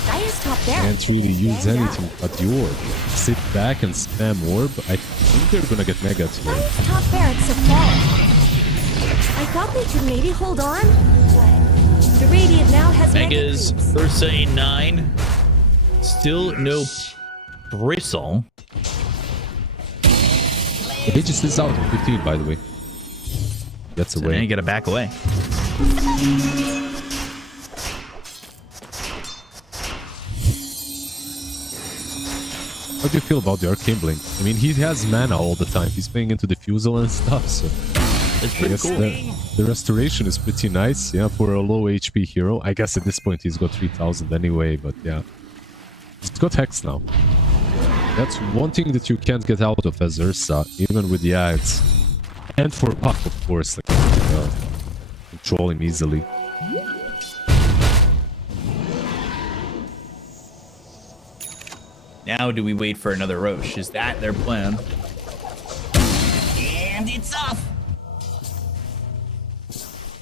Dire's top barracks can't really use stand up. anything but the orb. Sit back and spam orb. I think they're gonna get megas here. Dire's top barracks have fallen. I thought they could maybe hold on. The Radiant now has Megas, mega creeps. Ursa a 9. Still no Bristle. They just is out of 15, by the way. Gets So now you away. gotta back away. How do you feel about the Arcane Blink? I mean, he has mana all the time. He's playing into Diffusal and stuff, so It's I pretty guess cool. the restoration is pretty nice, yeah, for a low HP hero. I guess at this point he's got 3000 anyway, but yeah. He's got Hex now. That's one thing that you can't get out of as Ursa, even with the ads. And for Puck, of course, like, control him easily. Now do we wait for another Roche? Is that their plan? And it's off.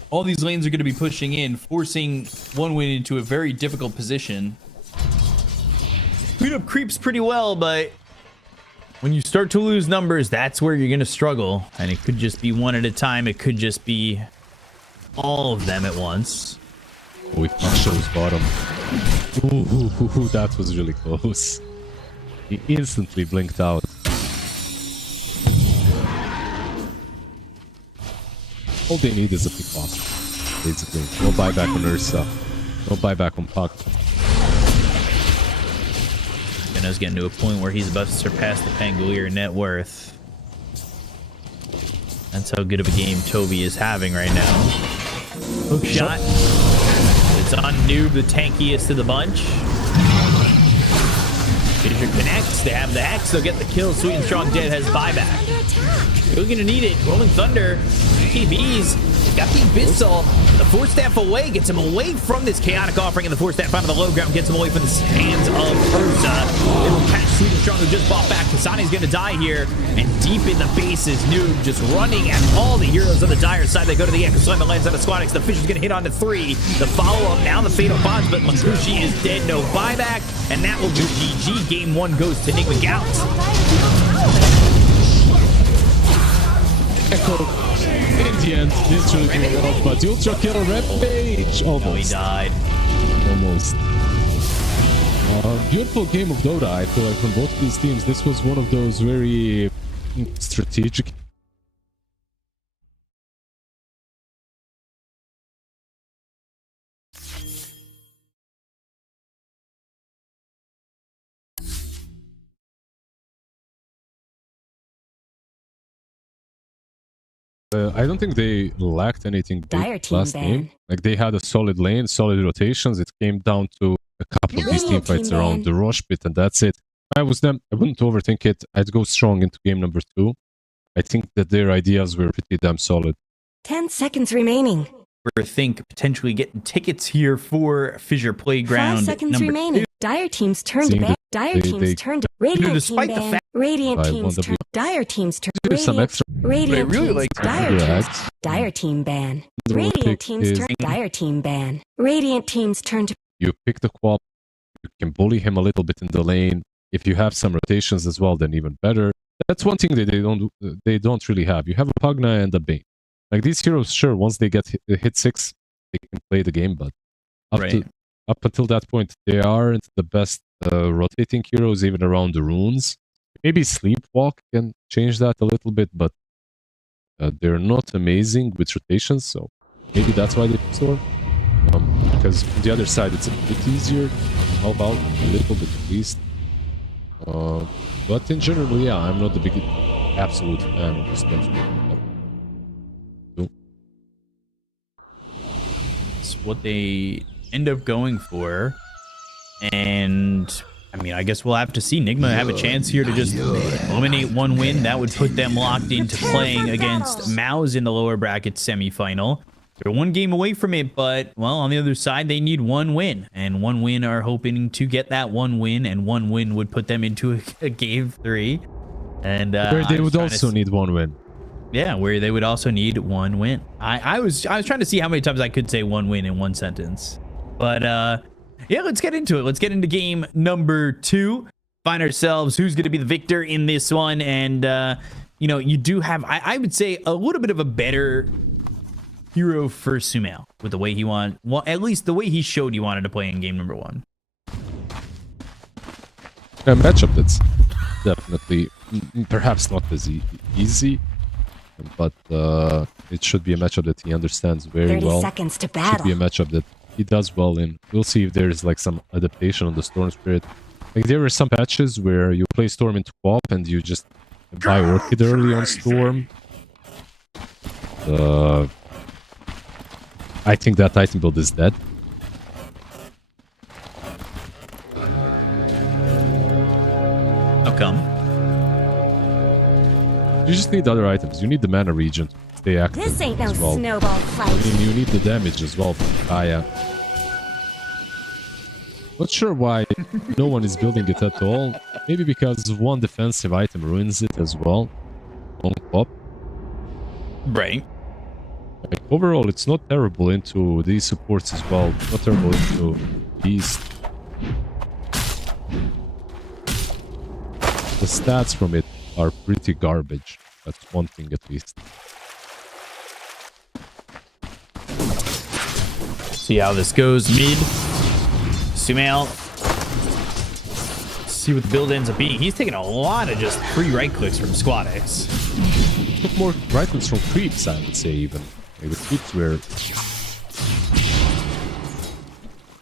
All these lanes are going to be pushing in, forcing OneWin into a very difficult position. Cleanup creeps pretty well, but when you start to lose numbers, that's where you're going to struggle. And it could just be one at a time. It could just be all of them at once. Oh, if Puck shows bottom. Ooh, that was really close. He instantly blinked out. All they need is a pick off, basically. No buyback on Ursa. No buyback on Puck. Xeno's getting to a point where he's about to surpass the Pangolier net worth. That's how good of a game Toby is having right now. Hook shot. It's on Noob, the tankiest of the bunch. Fissure connects. They have the X. They'll get the kill. Sweet and Strong Dead has buyback. They're gonna need it. Rolling Thunder. TBs. Got the Abyssal. The Force Staff away. Gets him away from this chaotic offering. And the Force Staff onto the low ground. Gets him away from the hands of Urza. They will catch Sweet and Strong, who just bought back. Kasani's gonna die here. And deep in the bases, Noob just running at all the heroes on the dire side. They go to the Echo Slam. It lands on a Squad X. The Fisher's gonna hit on to 3. The follow-up. Now the Fatal Bonds. But Mangushi is dead. No buyback. And that will be GG. Game 1 goes to Nigma Galaxy. Echo. In the end, this really did well, but the Ultra Kill Rampage almost. No, he died. Almost. Beautiful game of Dota. I feel like from both these teams, this was one of those very strategic. I don't think they lacked anything big last game. Like, they had a solid lane, solid rotations. It came down to a couple of these team fights around the Rosh pit, and that's it. If I was them, I wouldn't overthink it. I'd go strong into game number 2. I think that their ideas were pretty damn solid. 10 seconds remaining. Think potentially getting tickets here for Fissure Playground. 5 seconds remaining. Dire team's turn to ban. Dire team's turn to Radiant team ban. Radiant team's turn. Dire team's turn. Radiant team's Dire team ban. Radiant team's turn. Dire team ban. Radiant team's turn to. You pick the Quap. You can bully him a little bit in the lane. If you have some rotations as well, then even better. That's one thing that they don't really have. You have a Pugna and a Bane. Like, these heroes, sure, once they get hit 6, they can play the game, but up until that point, they aren't the best rotating heroes, even around the runes. Maybe Sleepwalk can change that a little bit, but they're not amazing with rotations, so maybe that's why they Storm. Because on the other side, it's a bit easier to help out a little bit at least. But in general, yeah, I'm not the big absolute fan of this game. It's what they end up going for, and I mean, I guess we'll have to see. Nigma have a chance here to just eliminate 1 win. That would put them locked into playing against Maus in the lower bracket semifinal. They're 1 game away from it, but, well, on the other side, they need 1 win. And 1 win are hoping to get that 1 win, and 1 win would put them into a game 3. And where they would also need 1 win. Yeah, where they would also need 1 win. I was trying to see how many times I could say 1 win in 1 sentence. But, yeah, let's get into it. Let's get into game number 2. Find ourselves who's going to be the victor in this one. And, you know, you do have, I would say, a little bit of a better hero for Sumail with the way he wanted, well, at least the way he showed he wanted to play in game number 1. A matchup that's definitely, perhaps not as easy, but it should be a matchup that he understands very well. 30 seconds to battle. Should be a matchup that he does well in. We'll see if there's like some adaptation on the Storm Spirit. Like, there were some patches where you play Storm into Quap and you just buy Orchid early on Storm. I think that item build is dead. How come? You just need other items. You need the mana regen to stay active. This ain't no as well. snowball fight. I mean, you need the damage as well from Kaya. Not sure why no one is building it at all. Maybe because one defensive item ruins it as well. On pop. Right. Like, overall, it's not terrible into these supports as well. Not terrible into Beast. The stats from it are pretty garbage. That's one thing at least. See how this goes. Mid. Sumail. See what the build ends up being. He's taking a lot of just free right clicks from Squad X. Took more right clicks from creeps, I would say, even. Like, the creeps were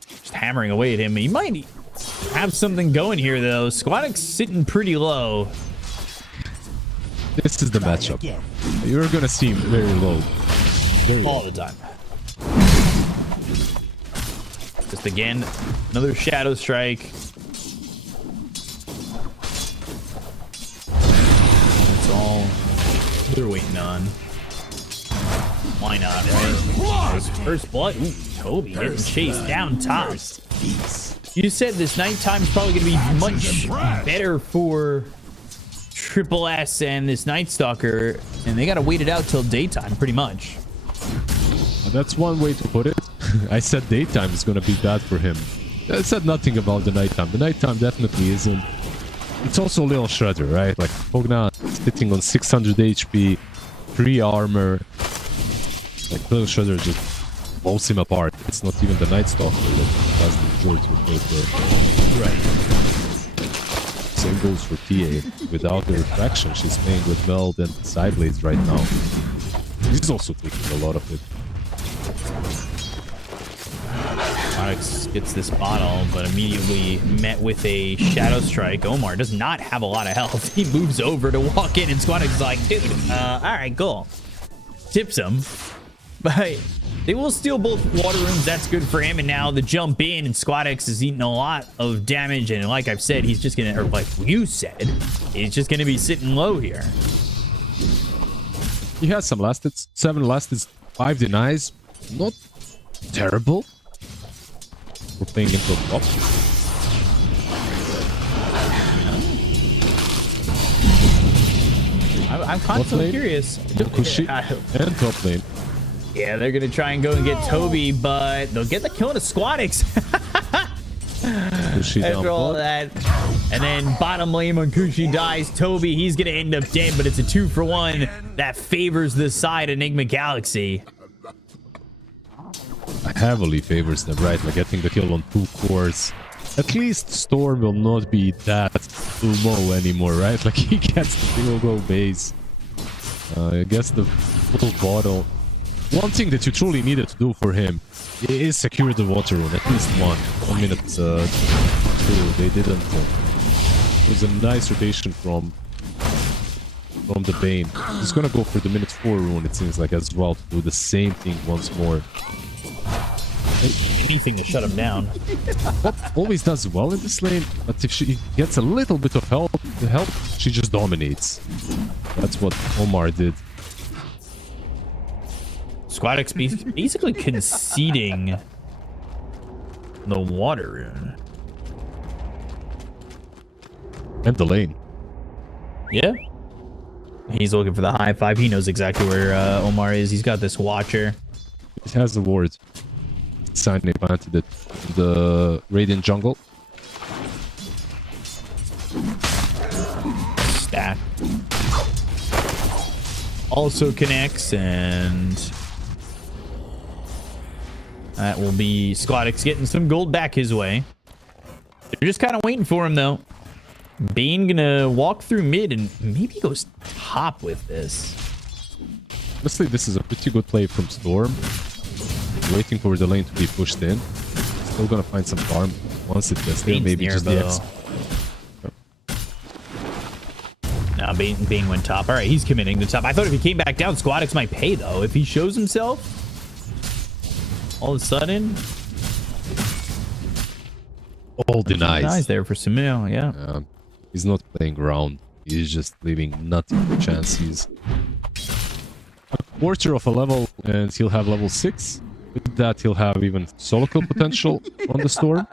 just hammering away at him. He might have something going here, though. Squadix sitting pretty low. This is the matchup. You're gonna see him very low. All the time. Just again, another Shadow Strike. That's all they're waiting on. Why not, right? First blood. Ooh, Toby getting chased down top. You said this nighttime's probably going to be much better for Triple S and this Night Stalker, and they got to wait it out till daytime, pretty much. That's one way to put it. I said daytime is going to be bad for him. I said nothing about the nighttime. The nighttime definitely isn't. It's also a little shredder, right? Like Pogna sitting on 600 HP, 3 armor. Like little shredder just blows him apart. It's not even the Night Stalker that does the majority of work. Right. Same goes for TA. Without the refraction, she's playing with Meld and Sideblades right now. He's also taking a lot of it. Onyx gets this bottle, but immediately met with a Shadow Strike. Omar does not have a lot of health. He moves over to walk in, and Squadix is like, dude, all right, cool. Tips him. But they will steal both water rooms. That's good for him. And now the jump in, and Squadix is eating a lot of damage. And like I've said, he's just going to, or like you said, he's just going to be sitting low here. He has some last hits. 7 last hits, 5 denies. Not terrible. We're playing into a top. I'm constantly curious. Kushi and top lane. Yeah, they're going to try and go and get Toby, but they'll get the kill into Squadix. After all that. And then bottom lane when Kushi dies, Toby, he's going to end up dead, but it's a 2-for-1 that favors the side of Nigma Galaxy. Heavily favors them, right? Like getting the kill on 2 cores. At least Storm will not be that low anymore, right? Like he gets the single go base. I guess the full bottle. One thing that you truly needed to do for him is secure the water rune, at least 1 minute 2. They didn't. It was a nice rotation from the Bane. He's gonna go for the minute 4 rune, it seems like, as well, to do the same thing once more. Anything to shut him down. Always does well in this lane, but if she gets a little bit of help, she just dominates. That's what Omar did. Squadix basically conceding the water rune. And the lane. Yeah. He's looking for the high 5. He knows exactly where Omar is. He's got this Watcher. It has the ward. Sign planted it in the Radiant jungle. Stack. Also connects, and that will be Squadix getting some gold back his way. They're just kind of waiting for him, though. Bane gonna walk through mid and maybe goes top with this. Honestly, this is a pretty good play from Storm. Waiting for the lane to be pushed in. Still gonna find some farm once it gets there. Maybe just the X. Nah, Bane went top. All right, he's committing to top. I thought if he came back down, Squadix might pay, though. If he shows himself, all of a sudden... All denies. Denies there for Sumail, yeah. He's not playing around. He's just leaving nothing for chance. He's a quarter of a level, and he'll have level 6. With that, he'll have even solo kill potential on the Storm.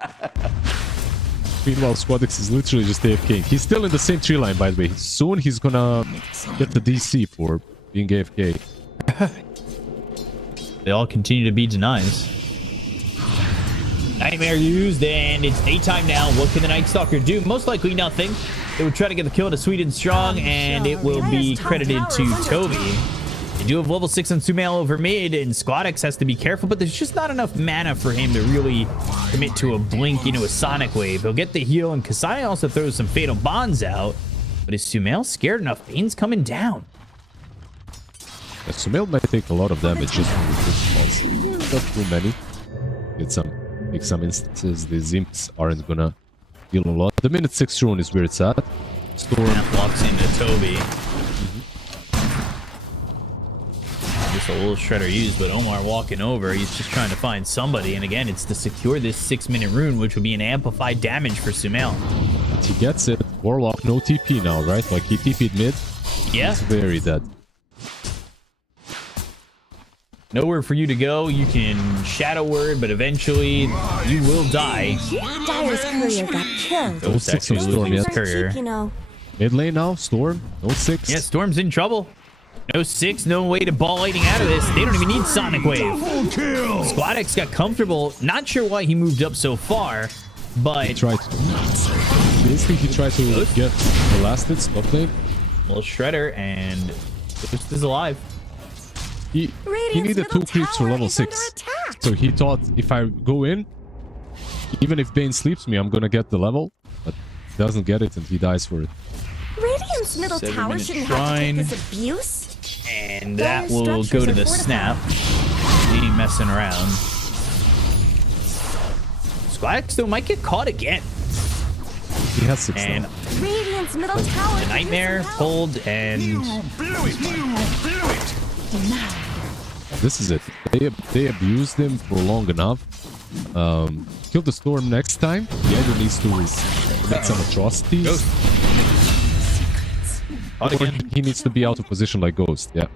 Meanwhile, Squadix is literally just AFK. He's still in the same tree line, by the way. Soon he's gonna get the DC for being AFK. They all continue to be denies. Nightmare used, and it's daytime now. What can the Night Stalker do? Most likely nothing. They will try to get the kill to Sweet and Strong, and it will be credited to Toby. They do have level 6 on Sumail over mid, and Squadix has to be careful, but there's just not enough mana for him to really commit to a blink, a Sonic Wave. He'll get the heal, and Kasai also throws some Fatal Bonds out, but is Sumail scared enough? Bane's coming down. Yeah, Sumail might take a lot of damage just from the first balls. Not too many. Make some instances, the Zimps aren't gonna dealing a lot. The minute 6 drone is where it's at. Storm walks into Toby. Just a little shredder used, but Omar walking over. He's just trying to find somebody. And again, it's to secure this 6-minute rune, which would be an amplified damage for Sumail. He gets it. Warlock, no TP now, right? Like he TP'd mid. Yeah. He's very dead. Nowhere for you to go. You can shadow word, but eventually you will die. Dire's courier got killed. No 6 on Storm yet. Courier. Mid lane now, Storm. No 6. Yeah, Storm's in trouble. No 6, no way to ball lightning out of this. They don't even need Sonic Wave. Squadex got comfortable. Not sure why he moved up so far, but... He tried to... Basically, he tried to get the last hit, top lane. Little shredder, and Ghost is alive. He needed 2 creeps for level 6. So he thought, if I go in, even if Bane sleeps me, I'm gonna get the level. But he doesn't get it, and he dies for it. Radiant's middle tower shouldn't have to take this abuse. And that will go to the snap. He ain't messing around. Squadex though might get caught again. He has 6 and now. Radiant's middle tower. The Nightmare pulled and this is it. They abused him for long enough. Kill the Storm next time. He either needs to commit some atrocities. Or he needs to be out of position like Ghost, yeah.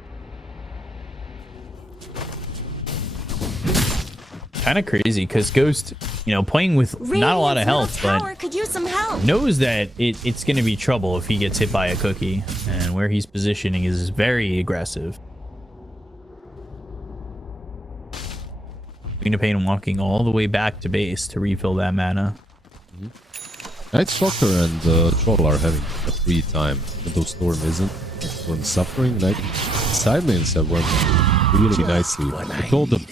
kind of crazy because Ghost, you know, playing with not a lot of health, but could use some help. Knows that it's going to be trouble if he gets hit by a cookie, and where he's positioning is very aggressive. Queen of Pain walking all the way back to base to refill that mana. Night Stalker and Troll are having a free time, even though Storm isn't. When suffering, side lanes have worked really nicely. With all the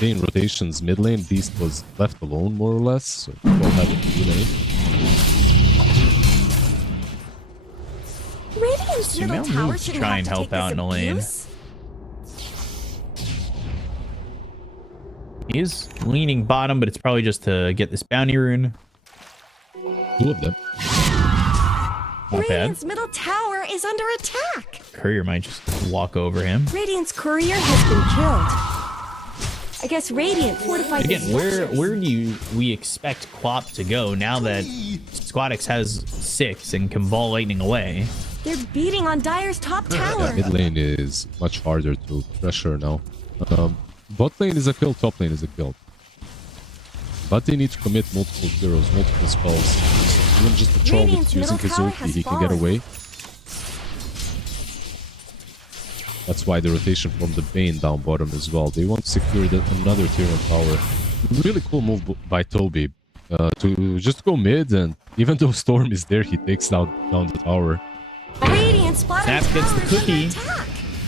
main rotations, mid lane, Beast was left alone more or less, so we'll have a free lane. Radiant's middle tower should try and help out in the lane. He is leaning bottom, but it's probably just to get this bounty rune. Two of them. Not Radiant's bad. middle tower is under attack. Courier might just walk over him. Radiant's courier has been killed. I guess Radiant fortified. Again, where do we expect Quap to go now that Squadex has 6 and can ball lightning away? They're beating on Dire's top tower. Mid lane is much harder to pressure now. Bot lane is a kill, top lane is a kill. But they need to commit multiple heroes, multiple spells. Even just a troll with using his ulti, he can get away. That's why the rotation from the Bane down bottom as well. They want to secure another tier 1 tower. Really cool move by Toby to just go mid, and even though Storm is there, he takes down the tower. Snap gets the cookie.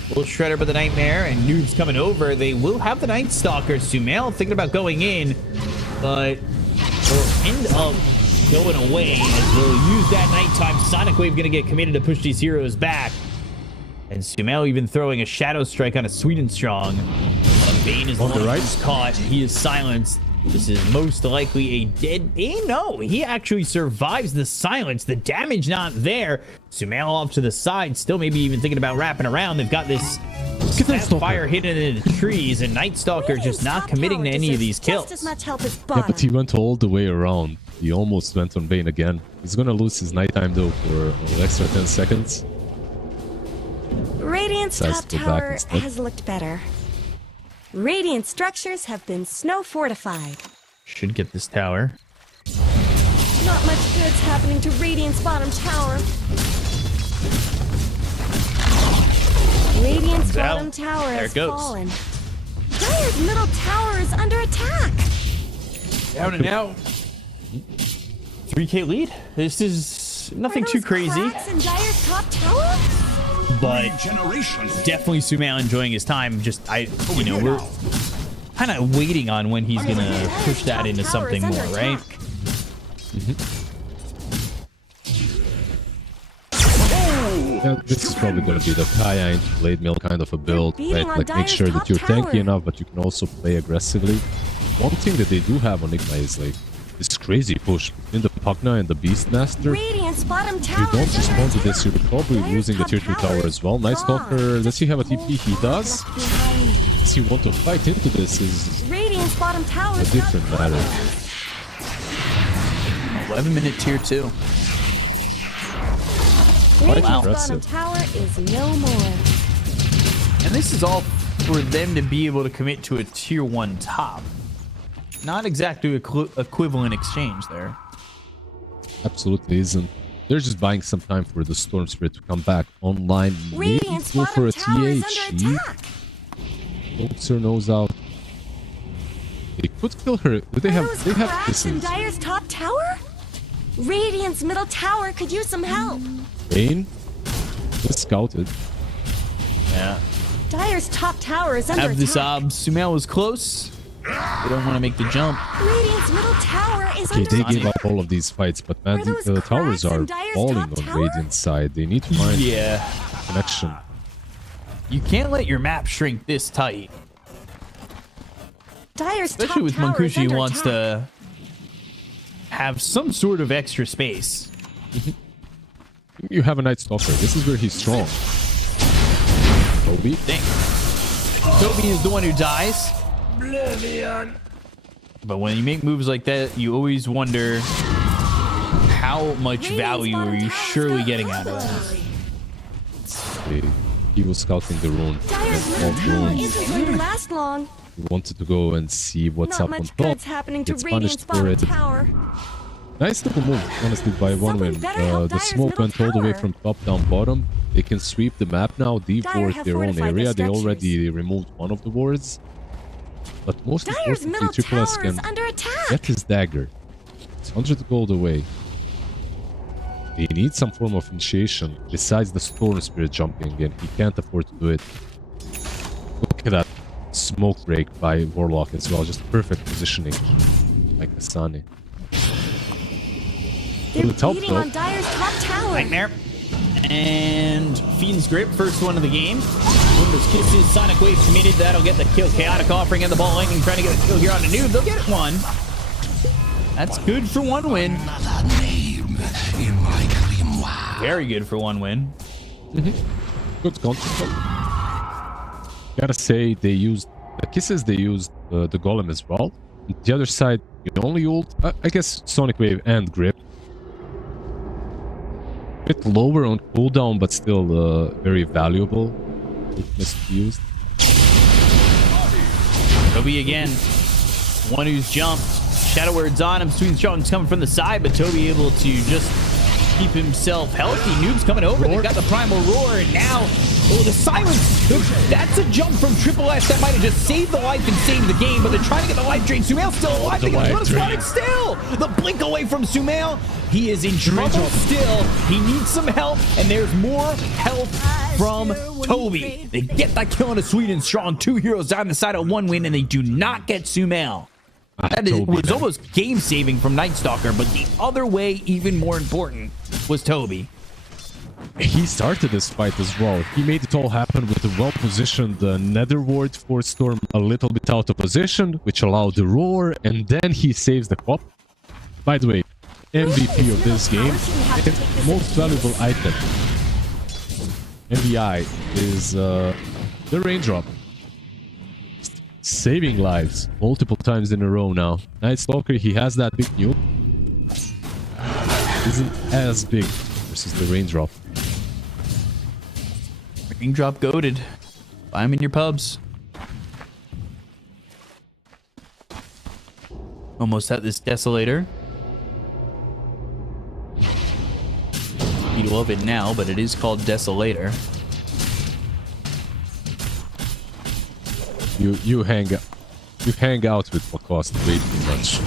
Little Shredder by the Nightmare, and Noob's coming over. They will have the Night Stalker. Sumail thinking about going in, but they'll end up going away as they'll use that nighttime. Sonic Wave gonna get committed to push these heroes back. And Sumail even throwing a Shadow Strike on a Sweet and Strong. Bane is on the right. Caught. He is silenced. This is most likely a dead Bane. No, he actually survives the silence. The damage not there. Sumail off to the side, still maybe even thinking about wrapping around. They've got this fire hidden in the trees, and Night Stalker just not committing to any of these kills. Yeah, but he went all the way around. He almost went on Bane again. He's gonna lose his nighttime though for an extra 10 seconds. Radiant's top tower has looked better. Radiant structures have been snow fortified. Should get this tower. Not much good's happening to Radiant's bottom tower. Radiant's bottom tower has fallen. Dire's middle tower is under attack. Down and out. 3K lead. This is nothing too crazy. In Dire's top tower? But definitely Sumail enjoying his time. Just you know, we're kind of waiting on when he's gonna push that into something more, right? Yeah, this is probably gonna be the Kaya into Blade Mill kind of a build, right? Like make sure that you're tanky enough, but you can also play aggressively. One thing that they do have on Nigma is like this crazy push between the Pugna and the Beastmaster. Radiant's bottom If you tower don't is respond under to this, you're probably Dire's losing the top tier 2 tower tower is as well. Nice gone. Stalker, does he have a TP? He does. Left behind. Does he want to fight into this is Radiant's bottom tower a is different matter. 11-minute tier 2. Radiant's bottom impressive. tower is no more. And this is all for them to be able to commit to a tier 1 top. Not exactly equivalent exchange there. Absolutely isn't. They're just buying some time for the Storm Spirit to come back online. Maybe Radiant's go for bottom a tower is TA under cheap. attack. Pokes her nose out. They could kill her. Do they Are have? those They have cracks in kisses. Dire's top tower? Radiant's middle tower could use some help. Bane is scouted. Yeah. Dire's top tower is under Have this attack. Sumail was close. They don't want to make the jump. Radiant's middle tower is Okay, under they attack. gave up all of these fights, but man, Are those the towers cracks in are Dire's falling top on tower? Radiant's side. They need to find Yeah. connection. You can't let your map shrink this tight. Dire's Especially top with tower is Mankushi under wants attack. to have some sort of extra space. You have a Night Stalker. This is where he's strong. Toby. Dang. Toby is the one who dies. But when you make moves like that, you always wonder how much Radiant's value bottom are you tower is surely not getting out of covered. that. He was scouting the rune. Dire's Small middle tower rune. isn't going to last long. He wanted to go and see what's Not up on much top. good's happening to Gets Radiant's punished for bottom it. tower. Nice little move, honestly, by one Someone win. better help The Dire's smoke middle went all the way tower. from top down bottom. They can sweep the map now, Dire deforce have their own fortified area. their They already structures. removed one of the wards. But most Dire's importantly, middle Triple S tower is can under attack. get his dagger. It's 100 gold away. He needs some form of initiation besides the Storm Spirit jumping in. He can't afford to do it. Look at that smoke break by Warlock as well. Just perfect positioning. Like Asani. They're Will it help, beating though? on Dire's top tower. Nightmare. And Fiend's Grip, first one of the game. Windows Kisses, Sonic Wave committed. That'll get the kill. Chaotic Offering and the ball lightning trying to get a kill here on the noob. They'll get one. That's good for one win. Another name in my grimoire. Very good for one win. Good content. Gotta say, they used the kisses, they used the golem as well. The other side, you only ult, I guess Sonic Wave and Grip. Bit lower on cooldown, but still very valuable. Weakness to be used. Toby again. One who's jumped. Shadow Word's on him. Sweet and Strong's coming from the side, but Toby able to just keep himself healthy. Noob's coming over. They've got the Primal Roar, and now, oh, the silence. That's a jump from Triple S that might have just saved the life and saved the game, but they're trying to get the life drain. Sumail's still alive. They get the bonus still. The blink away from Sumail. He is in trouble still. He needs some help, and there's more help from Toby. They get that kill on a Sweet and Strong. 2 heroes down the side of one win, and they do not get Sumail. That was almost game-saving from Night Stalker, but the other way, even more important, was Toby. He started this fight as well. He made it all happen with a well-positioned Nether Ward for Storm a little bit out of position, which allowed the roar, and then he saves the Quap. By the way, MVP of this game, and most valuable item, MVI, is the Raindrop. Saving lives multiple times in a row now. Night Stalker, he has that big nuke. Isn't as big versus the Raindrop. Raindrop goated. Buy him in your pubs. Almost at this Desolator. You love it now, but it is called Desolator. You hang out with Lacoste way too much.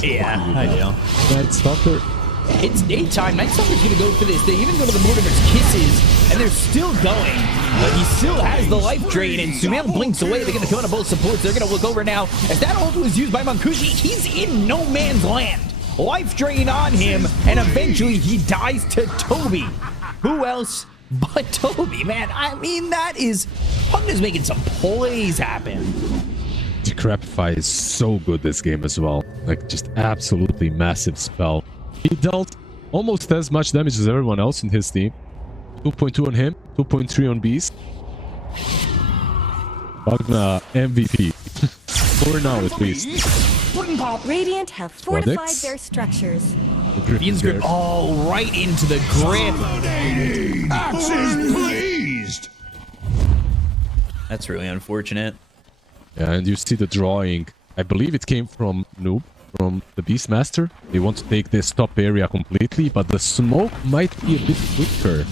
Yeah, I do. Night Stalker. It's daytime. Night Stalker's gonna go for this. They even go to the Mortimer's Kisses, and they're still going. But he still has the life drain, and Sumail blinks away. They're gonna go into both supports. They're gonna look over now. As that ult was used by Mankushi, he's in no man's land. Life drain on him, and eventually he dies to Toby. Who else but Toby, man? I mean, that is... Pugna's making some plays happen. Decrepify is so good this game as well. Like, just absolutely massive spell. He dealt almost as much damage as everyone else in his team. 2.2 on him, 2.3 on Beast. Wagner MVP. For now, at least. Radiant have fortified their structures. Fiend's Grip all right into the grip. Axes pleased. That's really unfortunate. Yeah, and you see the drawing. I believe it came from Noob, from the Beastmaster. They want to take this top area completely, but the smoke might be a bit quicker.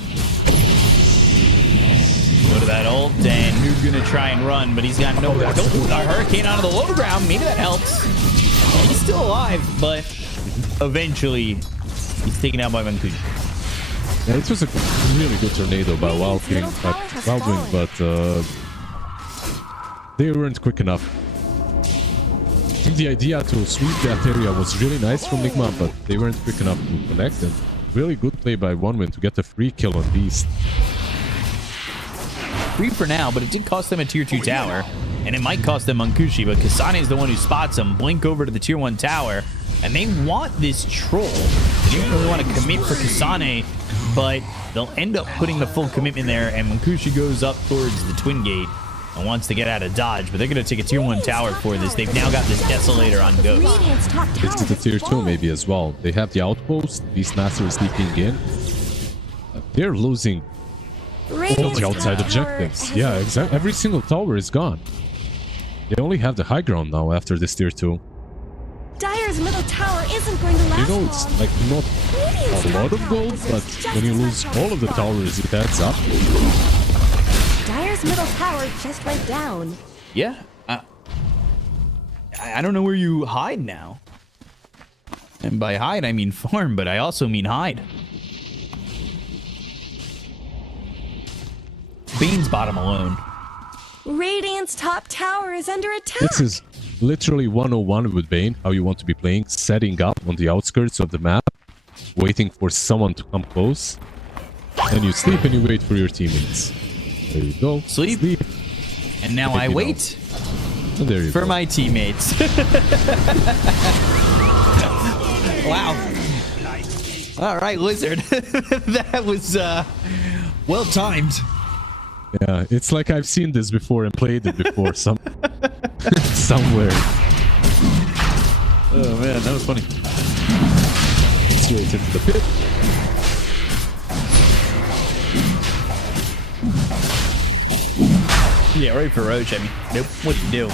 Go to that ult, and Noob's gonna try and run, but he's got no. A hurricane onto the low ground. Maybe that helps. He's still alive, but eventually he's taken out by Vankushi. Yeah, it was a really good tornado by Wildwing, but they weren't quick enough. I think the idea to sweep that area was really nice from Nigma, but they weren't quick enough to connect. And really good play by OneWin to get a free kill on Beast. Free for now, but it did cost them a tier 2 tower, and it might cost them Mankushi, but Kasane is the one who spots him. Blink over to the tier 1 tower, and they want this troll. They don't really want to commit for Kasane, but they'll end up putting the full commitment there, and Mankushi goes up towards the Twin Gate and wants to get out of dodge, but they're going to take a tier 1 tower for this. They've now got this Desolator on Ghost. This is the tier 2 maybe as well. They have the outpost, Beastmaster is sleeping in. They're losing all the outside objectives. Yeah, exactly. Every single tower is gone. They only have the high ground now after this tier 2. Dire's middle tower isn't going to last You know, it's like not a lot of gold, but when you lose all of the towers, it adds up. Dire's middle tower just went down. Yeah. I don't know where you hide now. And by hide, I mean farm, but I also mean hide. Bane's bottom alone. Radiant's top tower is under attack. This is literally 101 with Bane, how you want to be playing, setting up on the outskirts of the map, waiting for someone to come close. Then you sleep and you wait for your teammates. There you go. Sleep. And now I wait and there you for go. my teammates. Wow. All right, Lizard. That was well timed. Yeah, it's like I've seen this before and played it before somewhere. Oh man, that was funny. Straight into the pit. Yeah, right for Roach. I mean, nope. What do you do?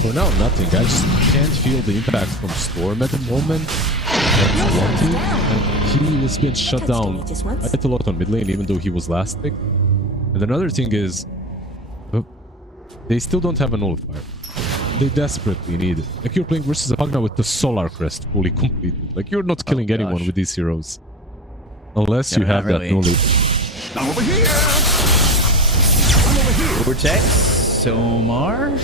For now, nothing. I just can't feel the impact from Storm at the moment. And he has been shut down quite a lot on mid lane, even though he was last pick. And another thing is, they still don't have a nullifier. They desperately need it. Like, you're playing versus a Pagna with the Solar Crest fully completed. Like, you're not killing anyone with these heroes. Unless you have that nullifier. I'm over here. I'm over here. Vortex, Somar,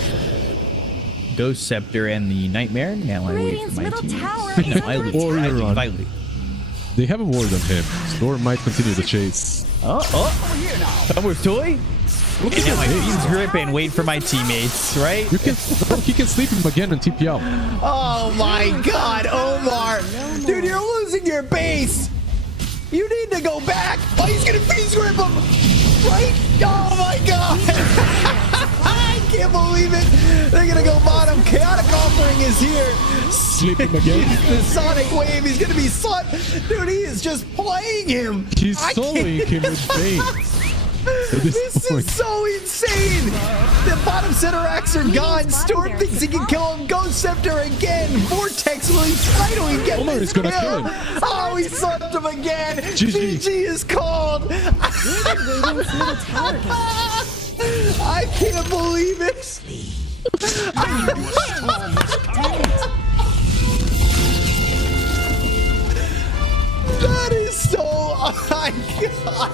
Ghost Scepter, and the Nightmare. Now I wait for my team. No, I leave. I leave. They have a ward on him. Storm might continue the chase. Come with Toy? Okay, now my Fiend's Grip and wait for my teammates, right? You can, he can sleep him again and TP out. Oh my god, Omar! Dude, you're losing your base! You need to go back! Oh, he's gonna Fiend's Grip him! Right? Oh my god! I can't believe it! They're gonna go bottom. Chaotic Offering is here! Sleep him again. The Sonic Wave, he's gonna be slut! Dude, he is just playing him! He's soloing him with Bane. This is so insane! The bottom center acts are gone. Storm thinks he can kill him. Ghost Scepter again. Vortex will finally get Omar is gonna kill him. Oh, he slapped him again. GG. GG is called. I can't believe it. That is so. Oh my god.